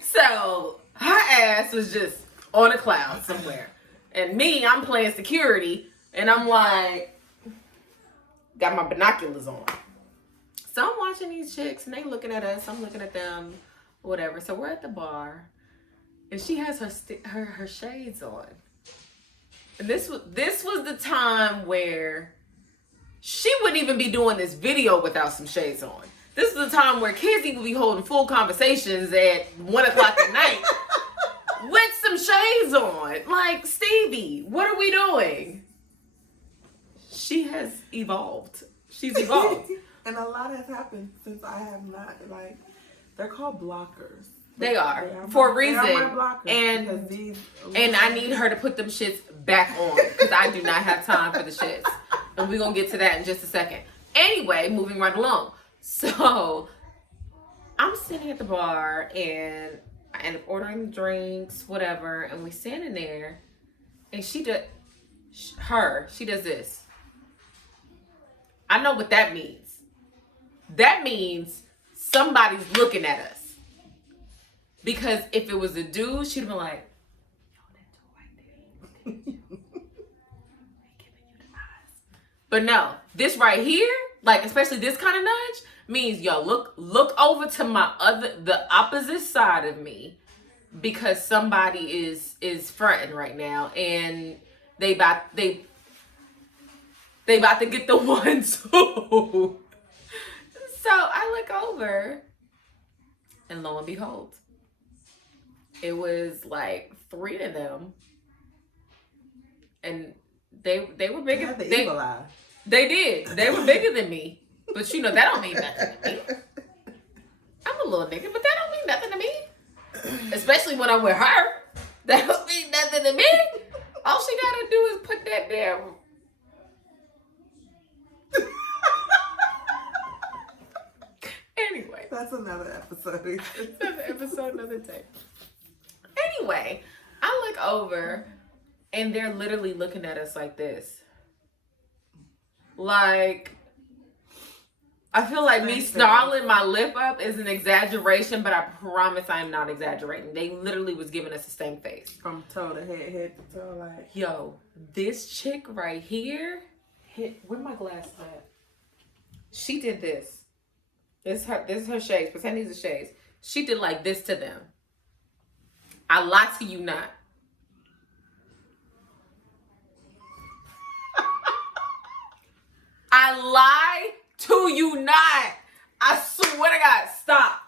So her ass was just on a cloud somewhere. And me, I'm playing security. And I'm like, got my binoculars on. So I'm watching these chicks and they looking at us. I'm looking at them, whatever. So we're at the bar and she has her shades on. And this was the time where she wouldn't even be doing this video without some shades on. This is the time where Kizzy would be holding full conversations at 1 o'clock at night with some shades on. Like, Stevie, what are we doing? She has evolved. She's evolved. And a lot has happened since I have not, like, they're called blockers. They are for a reason. They are my blockers And I need her to put them shits back on because I do not have time for the shits. And we're going to get to that in just a second. Anyway, moving right along. So I'm sitting at the bar and I end up ordering drinks, whatever. And we standing there and she does this. I know what that means. That means somebody's looking at us. Because if it was a dude, she'd have been like, yo, that dude right there, he giving you the eyes. But no, this right here, like especially this kind of nudge, means yo, look over to the opposite side of me, because somebody is fronting right now, and they about to get the one too. So I look over, and lo and behold, it was like 3 of them, and they were bigger. They had the evil eye. They did. They were bigger than me, but you know that don't mean nothing to me. I'm a little nigga, but that don't mean nothing to me. Especially when I'm with her, that don't mean nothing to me. All she gotta do is put that there. Anyway, that's another episode. Another episode, another day. Anyway, I look over and they're literally looking at us like this. Like, I feel like me snarling my lip up is an exaggeration, but I promise I am not exaggerating. They literally was giving us the same face. From toe to head to toe, like. Yo, this chick right here, where my glass at? She did this. This is her shades. Pretend these are shades. She did like this to them. I lie to you not. I lie to you not. I swear to God, stop.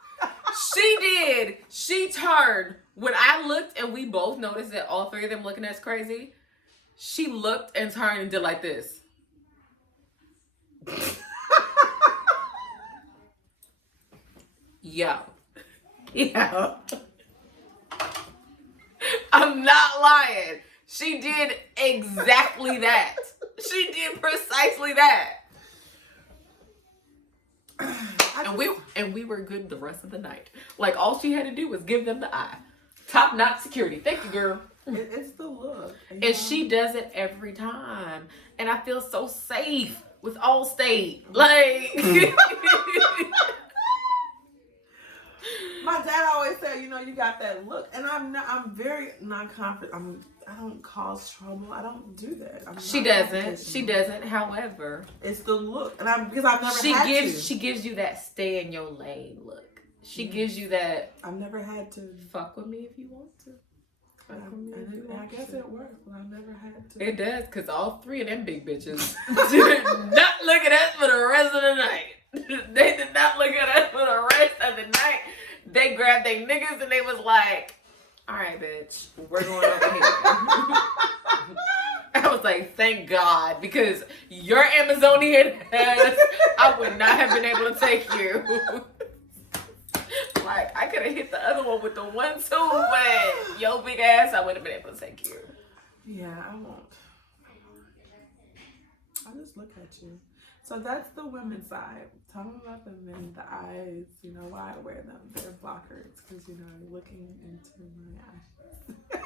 She did. She turned. When I looked and we both noticed that all 3 of them looking at us crazy, she looked and turned and did like this. Yo. I'm not lying. She did exactly that. She did precisely that. And we were good the rest of the night. Like, all she had to do was give them the eye. Top notch security. Thank you, girl. It's the look. And she does it every time. And I feel so safe with Allstate. Like, my dad always said, you got that look. And I'm very non-confident. I don't cause trouble. I don't do that. She doesn't. However, it's the look. And because I've never had to. She gives you that stay in your lane look. She gives you that. I've never had to. Fuck with me if you want to. I guess it works, but I've never had to. It does, because all three of them big bitches did not look at us for the rest of the night. They did not look at us for the rest of the night. They grabbed their niggas and they was like, all right, bitch, we're going over here. I was like, thank God, because your Amazonian ass, I would not have been able to take you. Like, I could have hit the other one with the 1-2, but your big ass, I wouldn't have been able to take you. Yeah, I won't. I'll just look at you. So that's the women's side. Tell me about the men, the eyes, why I wear them. They're blockers because, looking into my eyes.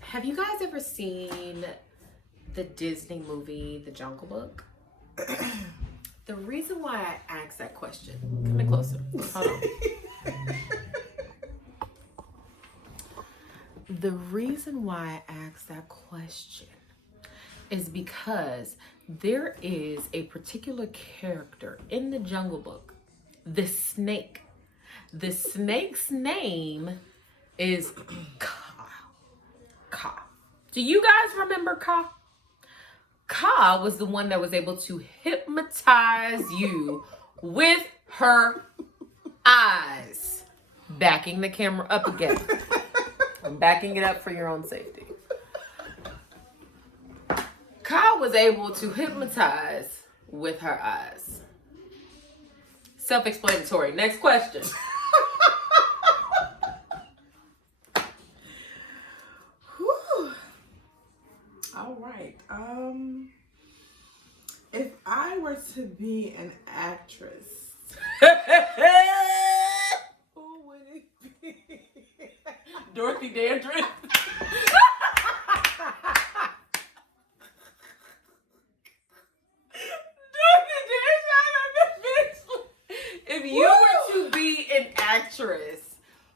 Have you guys ever seen the Disney movie, The Jungle Book? The reason why I asked that question, come in closer. Hold on. The reason why I asked that question is because there is a particular character in the Jungle Book, the snake. The snake's name is Ka. Ka. Do you guys remember Ka? Ka was the one that was able to hypnotize you with her eyes. Backing the camera up again. I'm backing it up for your own safety. Ka was able to hypnotize with her eyes. Self-explanatory. Next question. All right. If I were to be an actress, who would it be? Dorothy Dandridge. If you were to be an actress,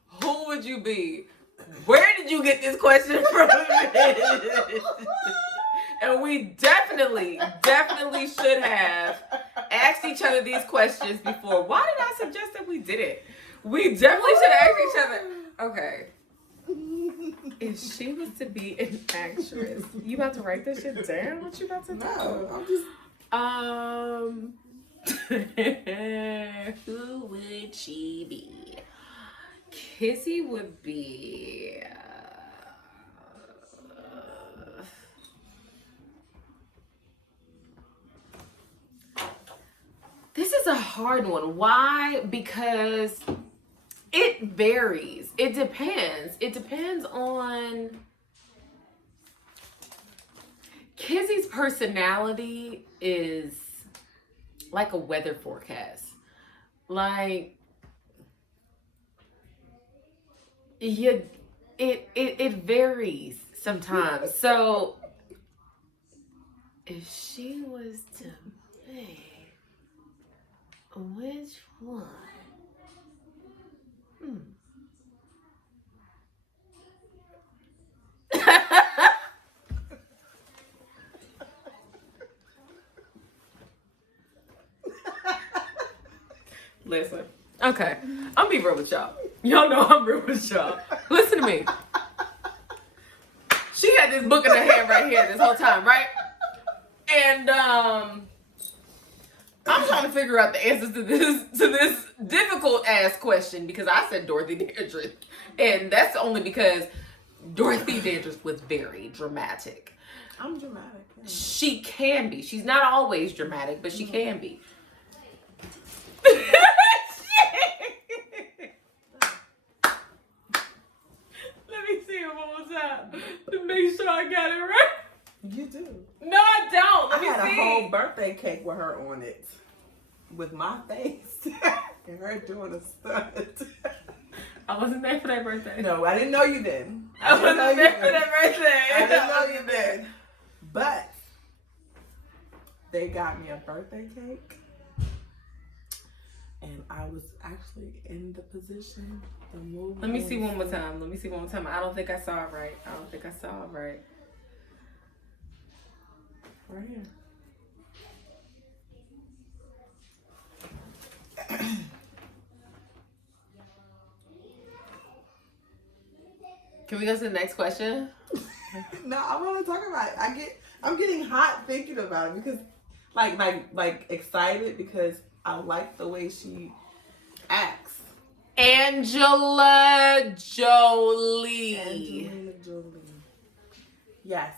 who would you be? Where did you get this question from? And we definitely should have asked each other these questions before. Why did I suggest that we did it? We definitely should have asked each other. Okay. If she was to be an actress, you about to write this shit down? What you about to do? No, I'm just... Who would she be? Kizzy would be... This is a hard one. Why? Because it varies. It depends. It depends on... Kizzy's personality is like a weather forecast. Like, it varies sometimes. So if she was to be, which one? Listen. Okay. I'm be real with y'all. Y'all know I'm real with y'all. Listen to me. She had this book in her hand right here this whole time, right? And I'm trying to figure out the answers to this difficult ass question because I said Dorothy Dandridge. And that's only because Dorothy Dandridge was very dramatic. I'm dramatic. Yeah. She can be. She's not always dramatic, but she can be. Let me see it one more time to make sure I got it right. You do. No, I don't. Let me I had see. a whole birthday cake with her on it. with my face and her doing a stunt. I wasn't there for that birthday. No, I didn't know you then. I wasn't there for that birthday. I didn't know you then. But they got me a birthday cake. And I was actually in the position to move. Let me see one more time. I don't think I saw it right. Right here. Can we go to the next question? No, I want to talk about it. I'm getting hot thinking about it because, like excited because I like the way she acts. Angelina Jolie. Angelina Jolie. Yes,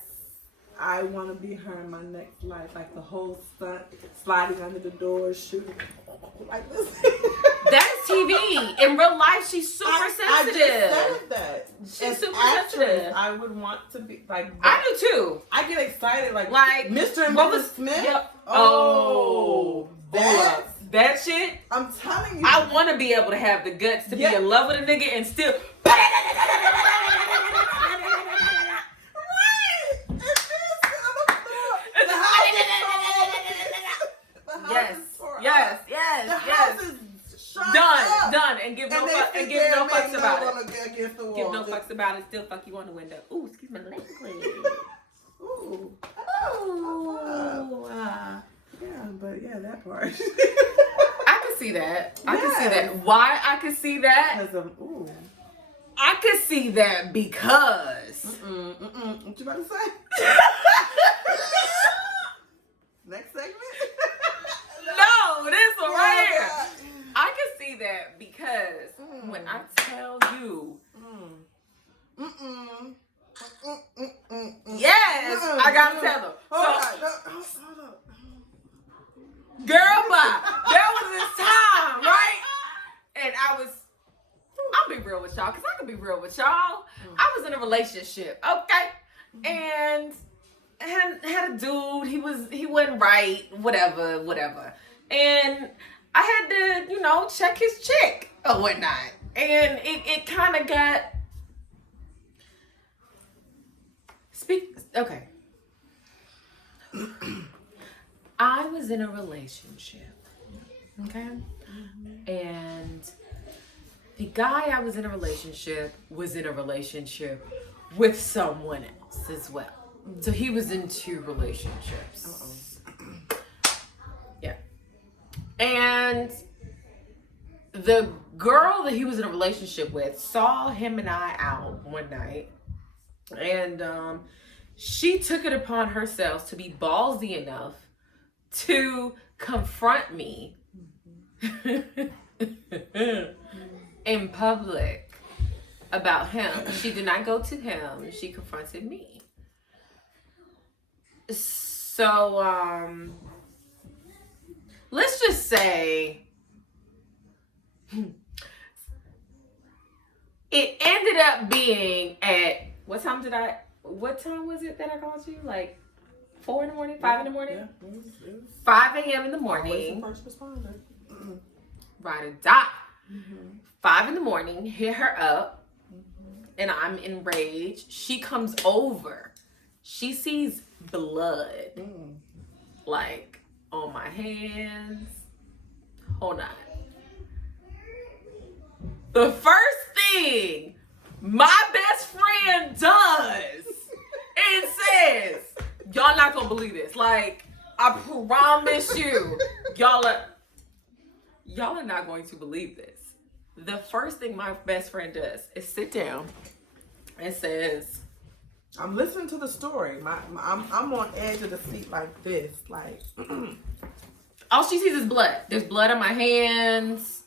I want to be her in my next life. Like the whole stunt, sliding under the door, shooting like this. That's TV. In real life, she's super sensitive. I just said that. She's As super actress, sensitive. I would want to be like. I do too. I get excited like Mr. and what Mrs. was- Smith. Yep. Oh, That shit. I'm telling you. I want to be able to have the guts to be in love with a nigga and still. Yes. The house is shut up. Done, and give no fucks about it. Against the wall. Give no fucks about it. Still fuck you on the window. Ooh, excuse my language. Ooh. Ooh. Yeah, but yeah, that part. I can see that. I can see that. Why I can see that? Because of ooh. I can see that because. What you about to say? Next segment? No, this one right here. God. I can see that because when I tell you, yes, I gotta tell them. Hold on. Girl, but there was this time, right? And I'll be real with y'all, because I can be real with y'all. I was in a relationship, okay? And had a dude, he wasn't right, whatever. And I had to, check his chick or whatnot. And it kind of got... Okay. I was in a relationship, okay? And the guy I was in a relationship was in a relationship with someone else as well. So he was in 2 relationships. Yeah. And the girl that he was in a relationship with saw him and I out one night. And she took it upon herself to be ballsy enough to confront me in public about him. She did not go to him. She confronted me. So, let's just say it ended up being at, what time was it that I called you? Like 4 in the morning, 5 in the morning? Yeah, it was 5 a.m. in the morning. always the first responder. Ride or die. 5 in the morning, hit her up, and I'm enraged. She comes over. She sees blood, like, on my hands. Hold on. The first thing my best friend does and says, y'all not gonna believe this. Like, I promise you, y'all are not going to believe this. The first thing my best friend does is sit down and says, I'm listening to the story. I'm on edge of the seat like this. Like, all she sees is blood. There's blood on my hands.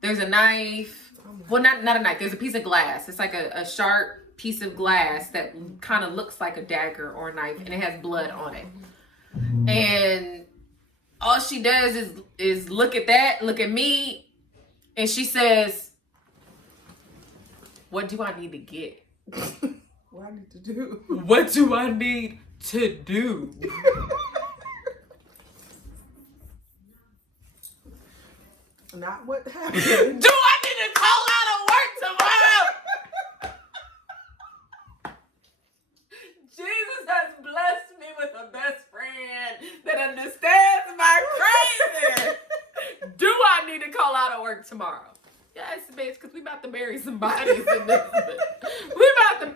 There's a knife. Well, not a knife. There's a piece of glass. It's like a sharp piece of glass that kind of looks like a dagger or a knife, and it has blood on it. And all she does is look at that, look at me, and she says, what do I need to get? what I need to do? What do I need to do? Not what happened. Do I need to call out of work tomorrow? Jesus has blessed me with a best friend that understands my crazy. Do I need to call out of work tomorrow? Yes, bitch, because we about to bury some bodies in this. We about to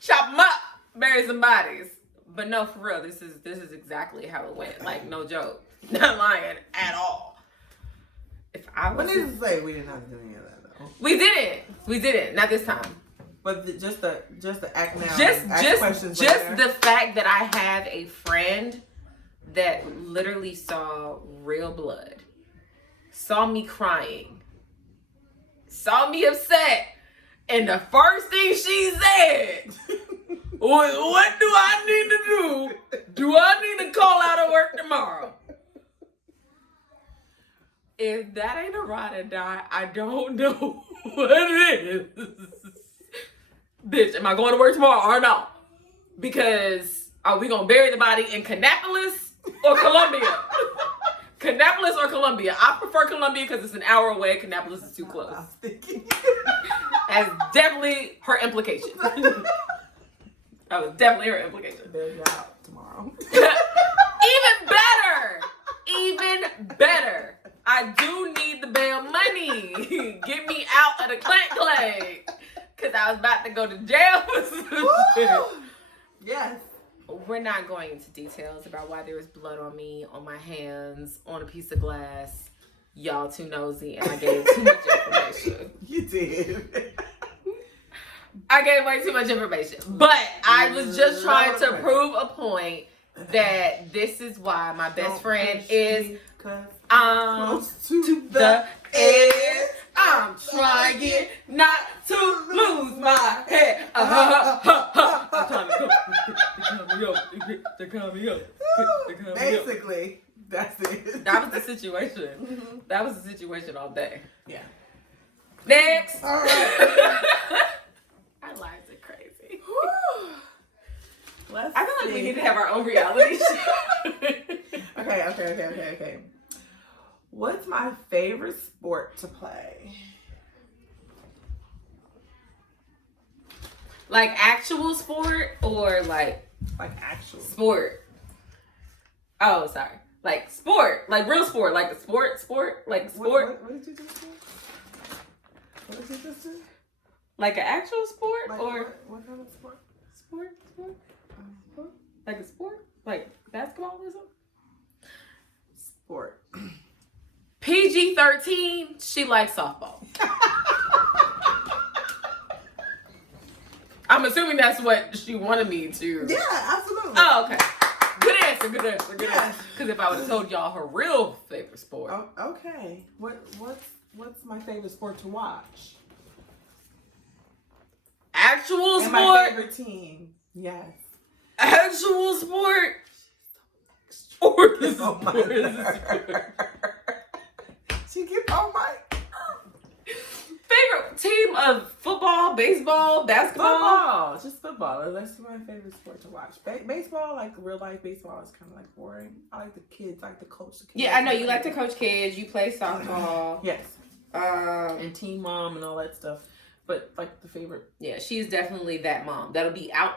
chop them up, bury some bodies. But no, for real, this is exactly how it went. Like, no joke. Not lying at all. If I was... But needless to say, we didn't have to do any of that, though. We didn't. Not this time. But just the act now. Just questions the fact that I have a friend that literally saw real blood, saw me crying, saw me upset, and the first thing she said was, "What do I need to do? Do I need to call out of work tomorrow?" If that ain't a ride or die, I don't know what it is. Bitch, am I going to work tomorrow or no? Because are we going to bury the body in Kannapolis or Columbia? Kannapolis or Columbia? I prefer Columbia because it's an hour away. Kannapolis is too close. That's definitely her implication. That was definitely her implication. Bail you out tomorrow. Even better. I do need the bail money. Get me out of the clay. Because I was about to go to jail for some shit. Yes. We're not going into details about why there was blood on me, on my hands, on a piece of glass. Y'all too nosy, and I gave too much information. You did. I gave way too much information. But I was just trying to prove a point that this is why my best friend is close to the edge. I'm trying not to lose my head. I'm trying to go. They're coming up. Basically, that's it. That was the situation. That was the situation all day. Yeah. Next. All right. Our lives are crazy. Let's I feel like see. we need to have our own reality show. Okay. What's my favorite sport to play? Like actual sport or like actual sport? Oh, sorry. Like sport, like real sport, like a sport, like sport. What did you just do? What did you just do? Like an actual sport Like or what kind of sport? Sport? Like a sport? Like basketballism? Sport. PG-13, she likes softball. I'm assuming that's what she wanted me to. Yeah, absolutely. Oh, okay. Good answer. Yes. Because if I would have told y'all her real favorite sport. Oh, okay. What's my favorite sport to watch? Actual And sport? my favorite team. Yes. Actual sport? Or the Oh my sport? She gets on my Favorite team of football, baseball, basketball? football. Just football. That's my favorite sport to watch. Baseball, like real life baseball, is kind of like boring. I like the kids, like to coach the kids. Yeah, I know you like to coach kids. You play softball. Yes. And And teen mom and all that stuff. But like the favorite. yeah, she's definitely that mom. That'll be out.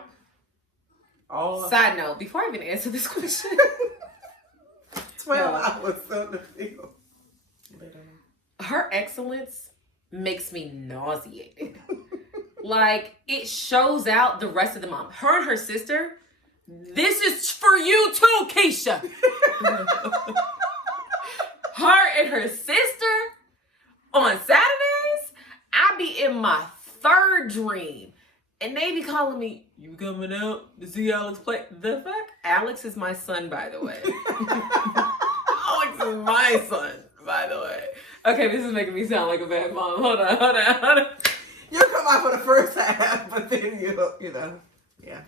All Side note, before I even answer this question. 12 hours on the field. Her excellence makes me nauseated. Like, it shows out the rest of the mom. Her and her sister, this is for you too, Keisha. Her and her sister, on Saturdays, I be in my third dream. And they be calling me, you coming out to see Alex play? The fuck? Alex is my son, by the way. Alex is my son, by the way. Okay, this is making me sound like a bad mom. Hold on. You'll come out for the first half, but then you know, yeah.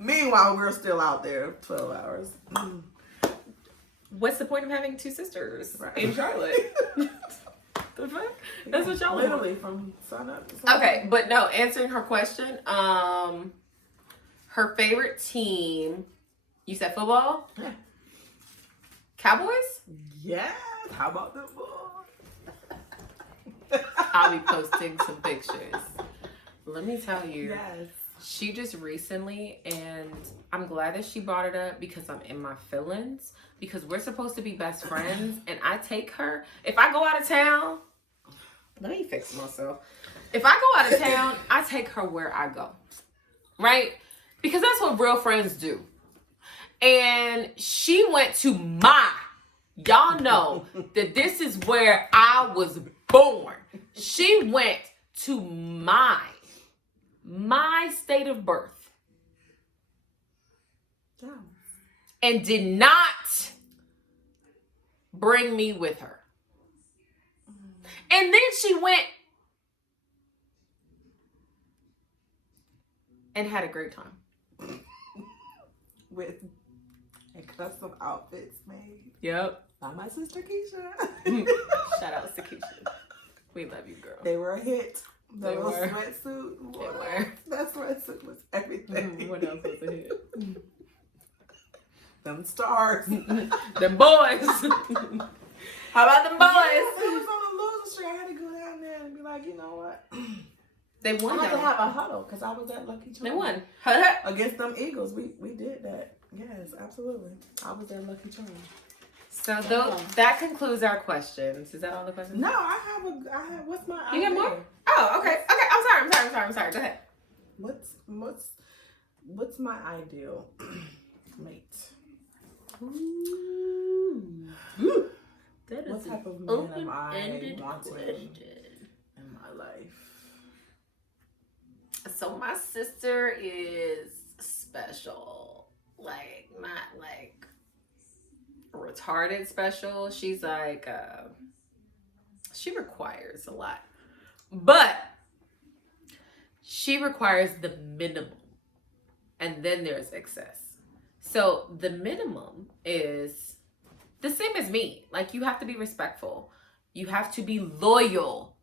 Meanwhile, we're still out there 12 hours. What's the point of having two sisters in Charlotte? The fuck? That's what y'all literally from sun up to sun. Okay, but no, answering her question, her favorite team, you said football? Yeah. Cowboys? Yes. How about the boy? I'll be posting some pictures. Let me tell you. Yes. She just recently, and I'm glad that she brought it up because I'm in my feelings. Because we're supposed to be best friends, and I take her. If I go out of town, let me fix myself. If I go out of town, I take her where I go. Right? Because that's what real friends do. And she went to y'all know that this is where I was born. She went to my state of birth. Yeah. And did not bring me with her. And then she went and had a great time. With a custom outfits made. Yep. By my sister Keisha. Shout out to Keisha. We love you, girl. They were a hit. The They little were. sweatsuit. They were. That sweatsuit was everything. What else was a hit? Them stars. Them boys. How about them boys? Yes, it was on the loser street. I had to go down there and be like, you know what? They won. I had to though. have a huddle because I was at Lucky Charms. They won. Against them Eagles. We did that. Yes, absolutely. I was at Lucky Charms. So that concludes our questions. Is that all the questions? No, I have what's my You got idea? more? Oh, okay. Okay. I'm sorry. Go ahead. What's my ideal mate? That What is type of an man am I open-ended wanting question. in my life? So my sister is special. Like, not like retarded special. She's like, she requires a lot. But she requires the minimum. And then there's excess. So the minimum is the same as me. Like, you have to be respectful. You have to be loyal.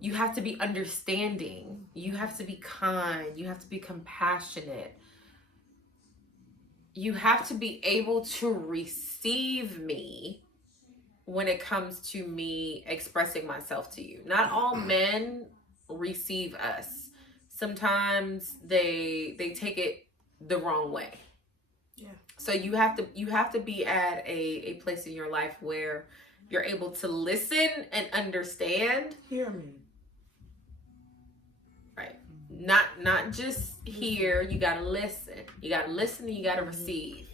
You have to be understanding. You have to be kind. You have to be compassionate. You have to be able to receive me when it comes to me expressing myself to you. Not all men receive us. Sometimes they take it the wrong way. Yeah. So you have to be at a place in your life where you're able to listen and understand. Hear me. Right. Not just hear, you gotta listen. You gotta listen and you gotta receive.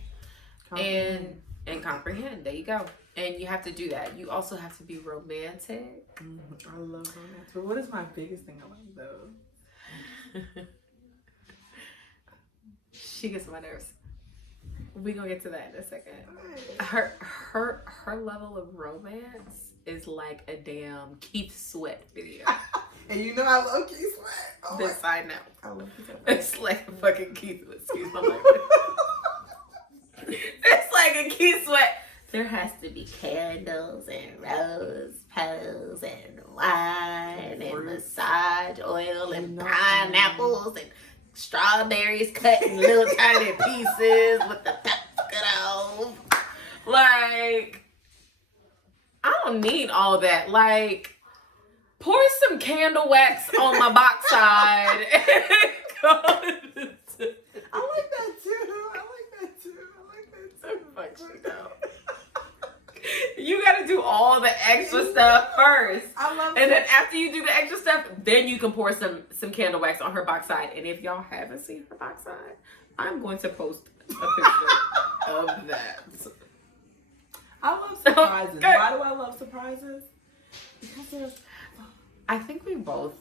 Comprehend. And comprehend. There you go. And you have to do that. You also have to be romantic. I love romance. But what is my biggest thing I like though? She gets on my nerves. We gonna get to that in a second. Her level of romance is like a damn Keith Sweat video. And you know I love Keith Sweat. Oh This I know. I love Keith Sweat. It's like a fucking Keith Sweat. Excuse my language. It's like a Keith Sweat. There has to be candles and rose petals and wine and massage oil and pineapples and strawberries cut in little tiny pieces with the top cut off. Like, I don't need all that. Like, pour some candle wax on my backside and go to I like that too. fuck shit out. You gotta do all the extra stuff first. I love And then after you do the extra stuff, then you can pour some candle wax on her backside. And if y'all haven't seen her backside, I'm going to post a picture of that. I love surprises. Good. Why do I love surprises? Because there's I think we both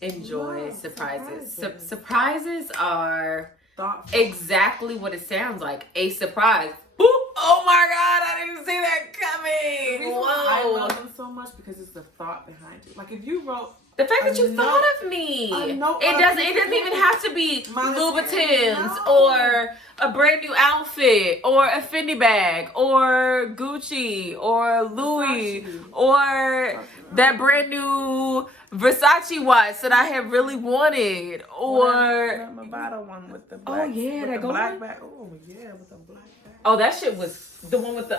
enjoy Love surprises. surprises. Surprises are thoughtful. exactly what it sounds like. A surprise. Boop. Oh my God, I didn't see that The coming. reason why I Whoa. love them so much because it's the thought behind it. Like if you wrote The fact that you I thought know- of me. I know It other doesn't people even have to be Monetary, Louboutins no. or a brand new outfit or a Fendi bag or Gucci or Louis Versace. or that brand new Versace watch that I have really wanted, or that Movado one with the black. yeah, with that the gold black one? back. Oh yeah, with the black back. oh, that shit was the one with the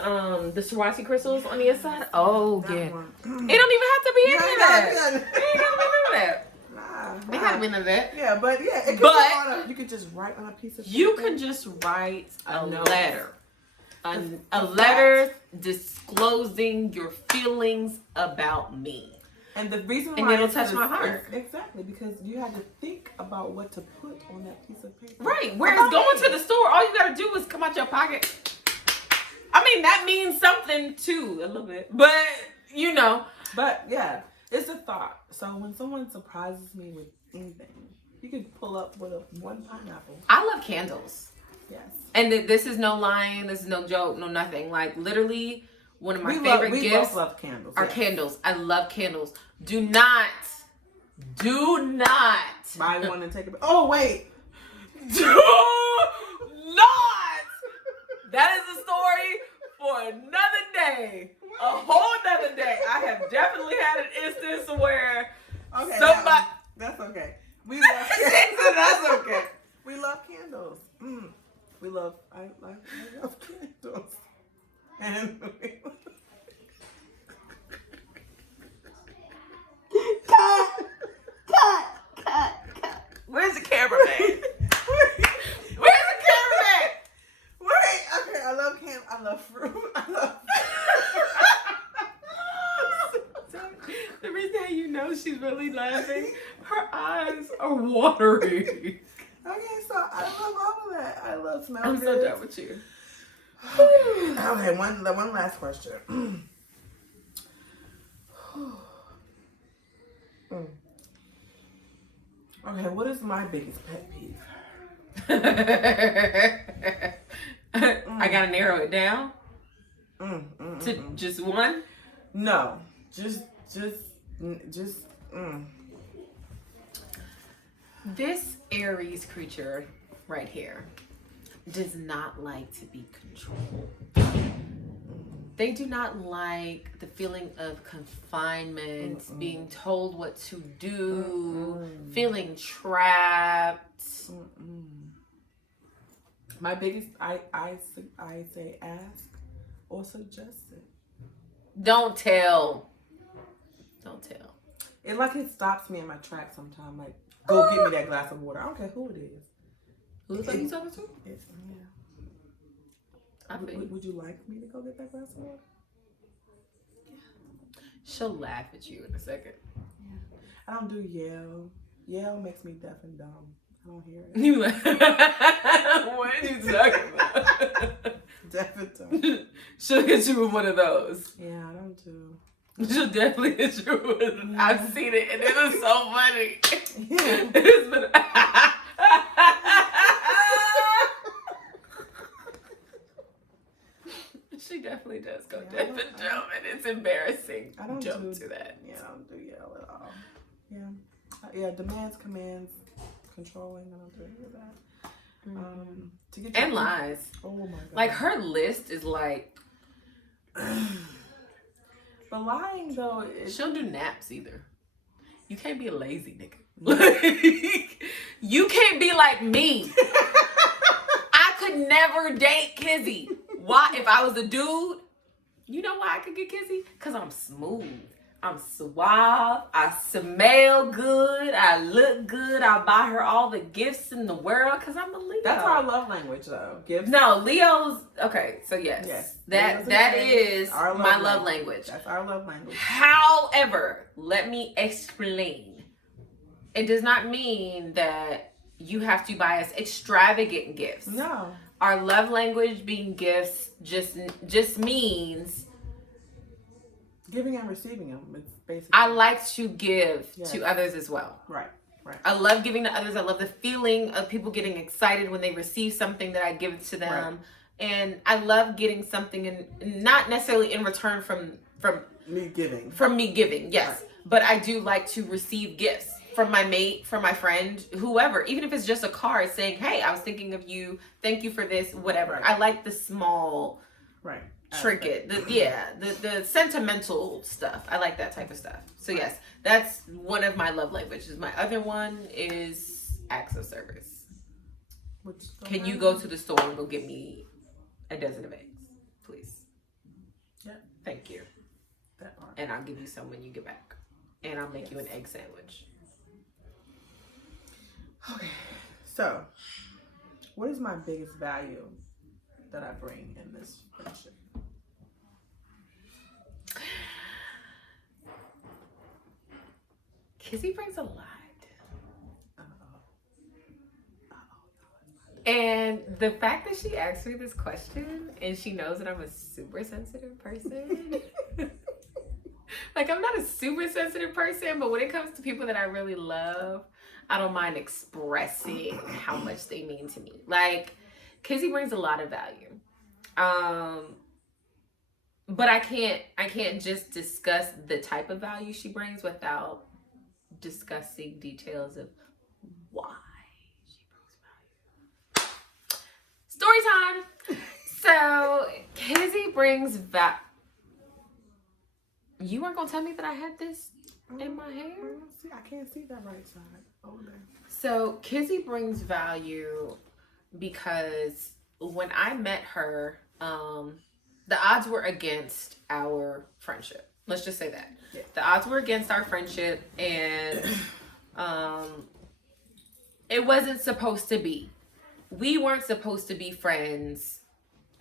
Swarovski crystals on the inside. Oh That yeah, one. it don't even have to be any of that. Yeah. It ain't gotta be none of that. Nah, It gotta be none of that. Yeah, but yeah, it could But- be on a, you could just write on a piece of paper. You can just write a note. letter. A letter disclosing your feelings about me. And the reason And why it'll it's touch is- my heart. is exactly, because you have to think about what to put on that piece of paper. Right. Whereas About going me. to the store, all you gotta do is come out your pocket. I mean, that means something too, a little bit. But, you know. But yeah, it's a thought. So when someone surprises me with anything, you could pull up with one pineapple. I love candles. Yes. And this is no lying, this is no joke, no nothing. Like, literally, one of my favorite we gifts both love candles. are yes. candles. I love candles. Do not Buy one and take it. Oh wait. do not. That is a story for another day. A whole nother day. I have definitely had an instance where Okay. somebody. That's okay. We love candles. That's okay. We love candles. We love. I love candles. And cut. Where's the cameraman? Where's the cameraman? Wait. Okay. I love candles. I love fruit. I love. The reason you know she's really laughing, her eyes are watery. Okay, so I love all of that. I love smell. I'm so done with you. Okay, one last question. Okay, what is my biggest pet peeve? I gotta narrow it down to just one. No, just. This Aries creature right here does not like to be controlled. They do not like the feeling of confinement, being told what to do, feeling trapped. My biggest, I say ask or suggest it. Don't tell. Don't tell. It like it stops me in my tracks sometimes. Like, go get me that glass of water. I don't care who it is. Who the fuck you talking to? It's, I feel you. Would you like me to go get that glass of water? She'll laugh at you in a second. Yeah. I don't do yell. Yell makes me deaf and dumb. I don't hear it. You like, what are you talking about? Deaf and dumb. She'll hit you with one of those. Yeah, I don't do. She'll definitely hit you with. I've seen it, and it is so funny. Yeah. It's been. She definitely does go deaf and dumb, and it's embarrassing. I don't jump do to that. Yeah, I don't do yell at all. Yeah. Yeah, demands, commands, controlling. I don't do any of that. To get And lies. Oh my god. Like her list is like. But lying though, She don't do naps either. You can't be a lazy nigga. Like, you can't be like me. I could never date Kizzy. Why? If I was a dude, you know why I could get Kizzy? Because I'm smooth. I'm suave. I smell good. I look good. I buy her all the gifts in the world because I'm a Leo. that's our love language though. Gifts. No, Leo's okay. So yes, Yes. that Leo's is our my love language. That's our love language. However, let me explain. It does not mean that you have to buy us extravagant gifts. No. Our love language being gifts just means Giving and receiving them. It's basically. I like to give Yes. to others as well. Right. Right. I love giving to others. I love the feeling of people getting excited when they receive something that I give to them. Right. And I love getting something and not necessarily in return from Me giving. from me giving, yes. Right. But I do like to receive gifts from my mate, from my friend, whoever. Even if it's just a card saying, hey, I was thinking of you. Thank you for this, whatever. Right. I like the small Right. trinket. The sentimental stuff. I like that type of stuff. So yes, that's one of my love languages. My other one is acts of service. Can you go to the store and go get me a dozen of eggs, please? Yeah. Thank you. That part. And I'll give you some when you get back. And I'll make you an egg sandwich. Okay. So, what is my biggest value that I bring in this friendship? Kizzy brings a lot. And the fact that she asked me this question and she knows that I'm a super sensitive person. Like, I'm not a super sensitive person, but when it comes to people that I really love, I don't mind expressing how much they mean to me. Like, Kizzy brings a lot of value. But I can't just discuss the type of value she brings without discussing details of why she brings value. Story time. So Kizzy brings value. You weren't gonna tell me that I had this in my hair? I can't see that right side. Okay. So Kizzy brings value because when I met her, the odds were against our friendship. Let's just say that. Yeah. The odds were against our friendship, and it wasn't supposed to be. We weren't supposed to be friends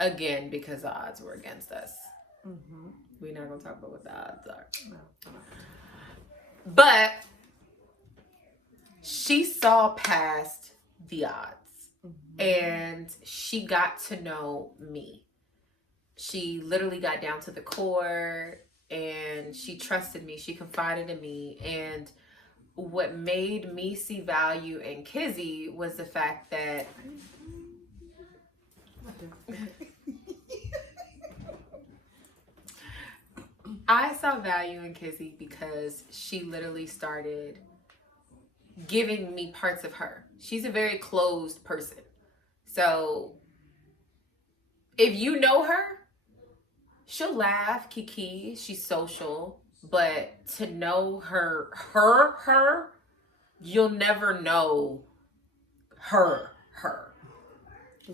again because the odds were against us. Mm-hmm. We're not going to talk about what the odds are. No. But she saw past the odds, mm-hmm. and she got to know me. She literally got down to the core, and she trusted me. She confided in me. And what made me see value in Kizzy was the fact that I saw value in Kizzy because she literally started giving me parts of her. She's a very closed person. So if you know her, she'll laugh, kiki, she's social, but to know her, you'll never know her.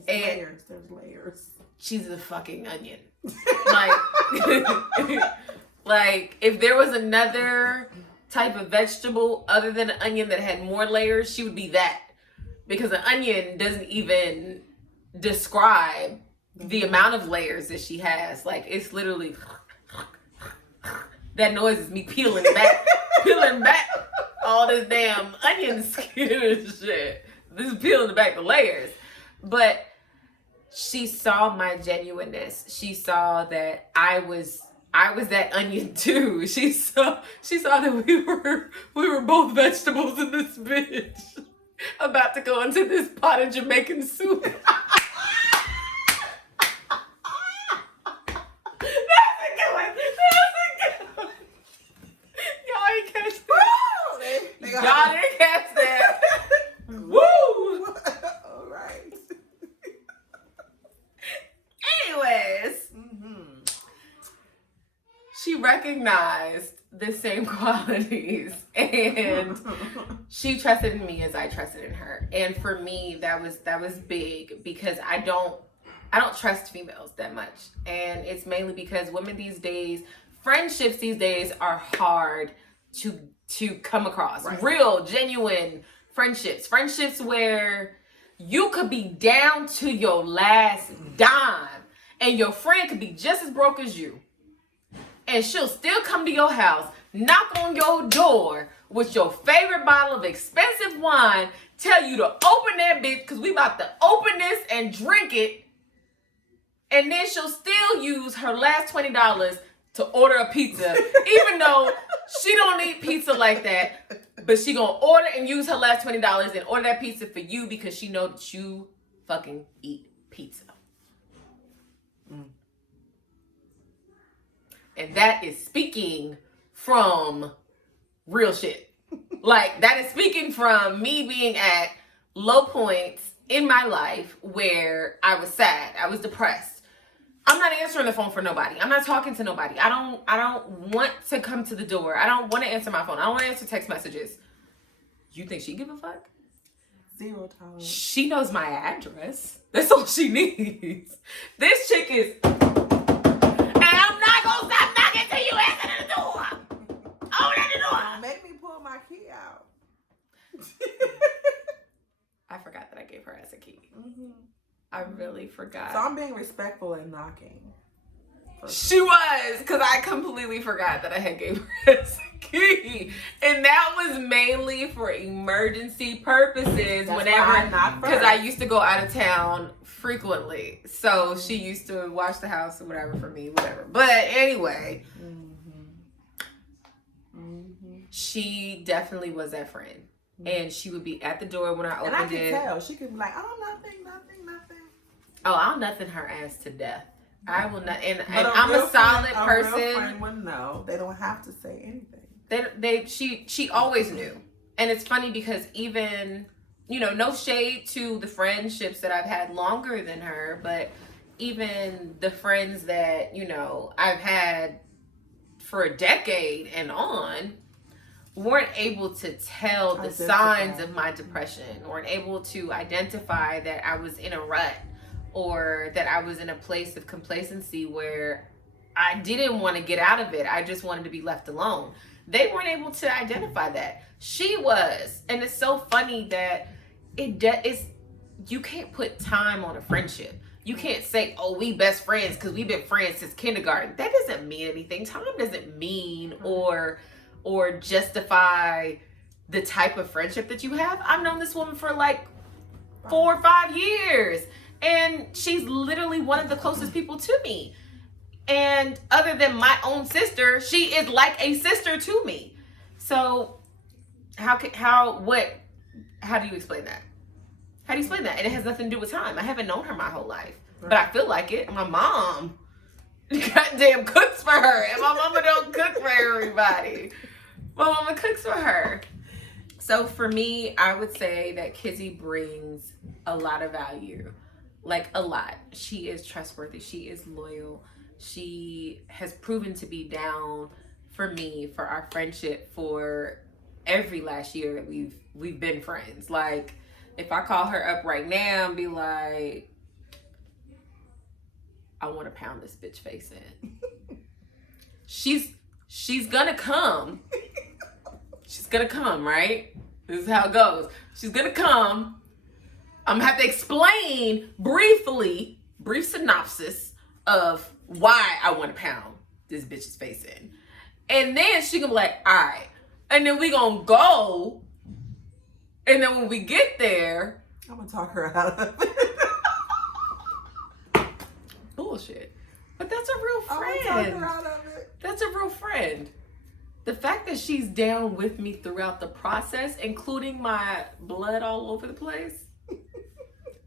There's layers. She's a fucking onion. Like, if there was another type of vegetable other than an onion that had more layers, she would be that. Because an onion doesn't even describe the amount of layers that she has. Like, it's literally that noise is me peeling back all this damn onion skin and shit. This is peeling back the layers. But she saw my genuineness. She saw that I was that onion too. She saw that we were both vegetables in this bitch. About to go into this pot of Jamaican soup. That's a good one. Y'all ain't catch that. Y'all didn't catch that. Woo! All right. Anyways, she recognized the same qualities, and she trusted in me as I trusted in her. And for me, that was big because I don't trust females that much, and it's mainly because women these days, friendships these days are hard to come across. Right. Real, genuine friendships where you could be down to your last dime, and your friend could be just as broke as you. And she'll still come to your house, knock on your door with your favorite bottle of expensive wine, tell you to open that bitch because we about to open this and drink it. And then she'll still use her last $20 to order a pizza, even though she don't eat pizza like that. But she gonna order and use her last $20 and order that pizza for you because she know that you fucking eat pizza. And that is speaking from real shit. Like, that is speaking from me being at low points in my life where I was sad, I was depressed, I'm not answering the phone for nobody. I'm not talking to nobody. I don't want to come to the door. I don't want to answer my phone. I don't want to answer text messages. You think she give a fuck? Zero tolerance. She knows my address. That's all she needs. This chick is, and I'm not gonna stop knocking till you answer the door. Open the door. Make me pull my key out. I forgot that I gave her as a key. Mm-hmm. I really forgot. So I'm being respectful and knocking. She was, because I completely forgot that I had gave her as a key. And that was mainly for emergency purposes. That's whenever, because I used to go out of town frequently. So she used to watch the house or whatever for me, whatever. But anyway, she definitely was that friend. And she would be at the door when I opened it. And I could tell. She could be like, oh, nothing. Oh, I'll nothing her ass to death. I will not, and I'm a solid person. A real friend would know. They don't have to say anything. She always knew. And it's funny because even, no shade to the friendships that I've had longer than her, but even the friends that, I've had for a decade and on, weren't able to tell the signs of my depression, weren't able to identify that I was in a rut or that I was in a place of complacency where I didn't want to get out of it. I just wanted to be left alone. They weren't able to identify that. She was. And it's so funny that you can't put time on a friendship. You can't say, oh, we best friends because we've been friends since kindergarten. That doesn't mean anything. Time doesn't mean or justify the type of friendship that you have. I've known this woman for like 4 or 5 years. And she's literally one of the closest people to me. And other than my own sister, she is like a sister to me. So how do you explain that? How do you explain that? And it has nothing to do with time. I haven't known her my whole life. But I feel like it. My mom goddamn cooks for her. And my mama don't cook for everybody. My mama cooks for her. So for me, I would say that Kizzy brings a lot of value. Like a lot. She is trustworthy. She is loyal. She has proven to be down for me, for our friendship, for every last year that we've been friends. Like, if I call her up right now and be like, I want to pound this bitch face in. She's gonna come. She's gonna come, right? This is how it goes. She's gonna come. I'm gonna have to explain brief synopsis of why I want to pound this bitch's face in. And then she gonna be like, all right. And then we gonna go. And then when we get there, I'm gonna talk her out of it. Bullshit. But that's a real friend. I'm gonna talk her out of it. That's a real friend. The fact that she's down with me throughout the process, including my blood all over the place.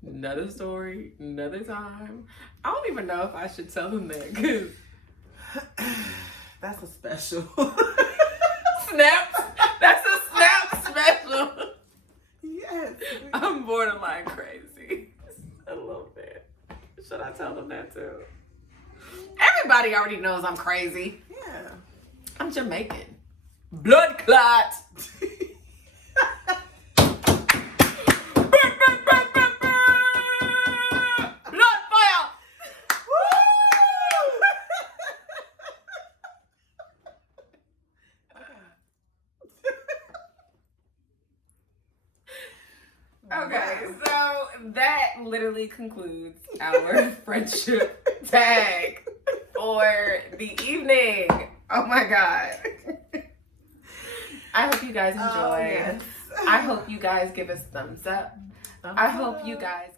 Another story, another time. I don't even know if I should tell them that, because that's a special. Snaps. That's a snap special. Yes. I'm borderline crazy. A little bit. Should I tell them that too? Everybody already knows I'm crazy. Yeah. I'm Jamaican. Blood clot. Okay, so that literally concludes our friendship tag for the evening. Oh my God. I hope you guys enjoy. Yes. I hope you guys give us thumbs up. I hope you guys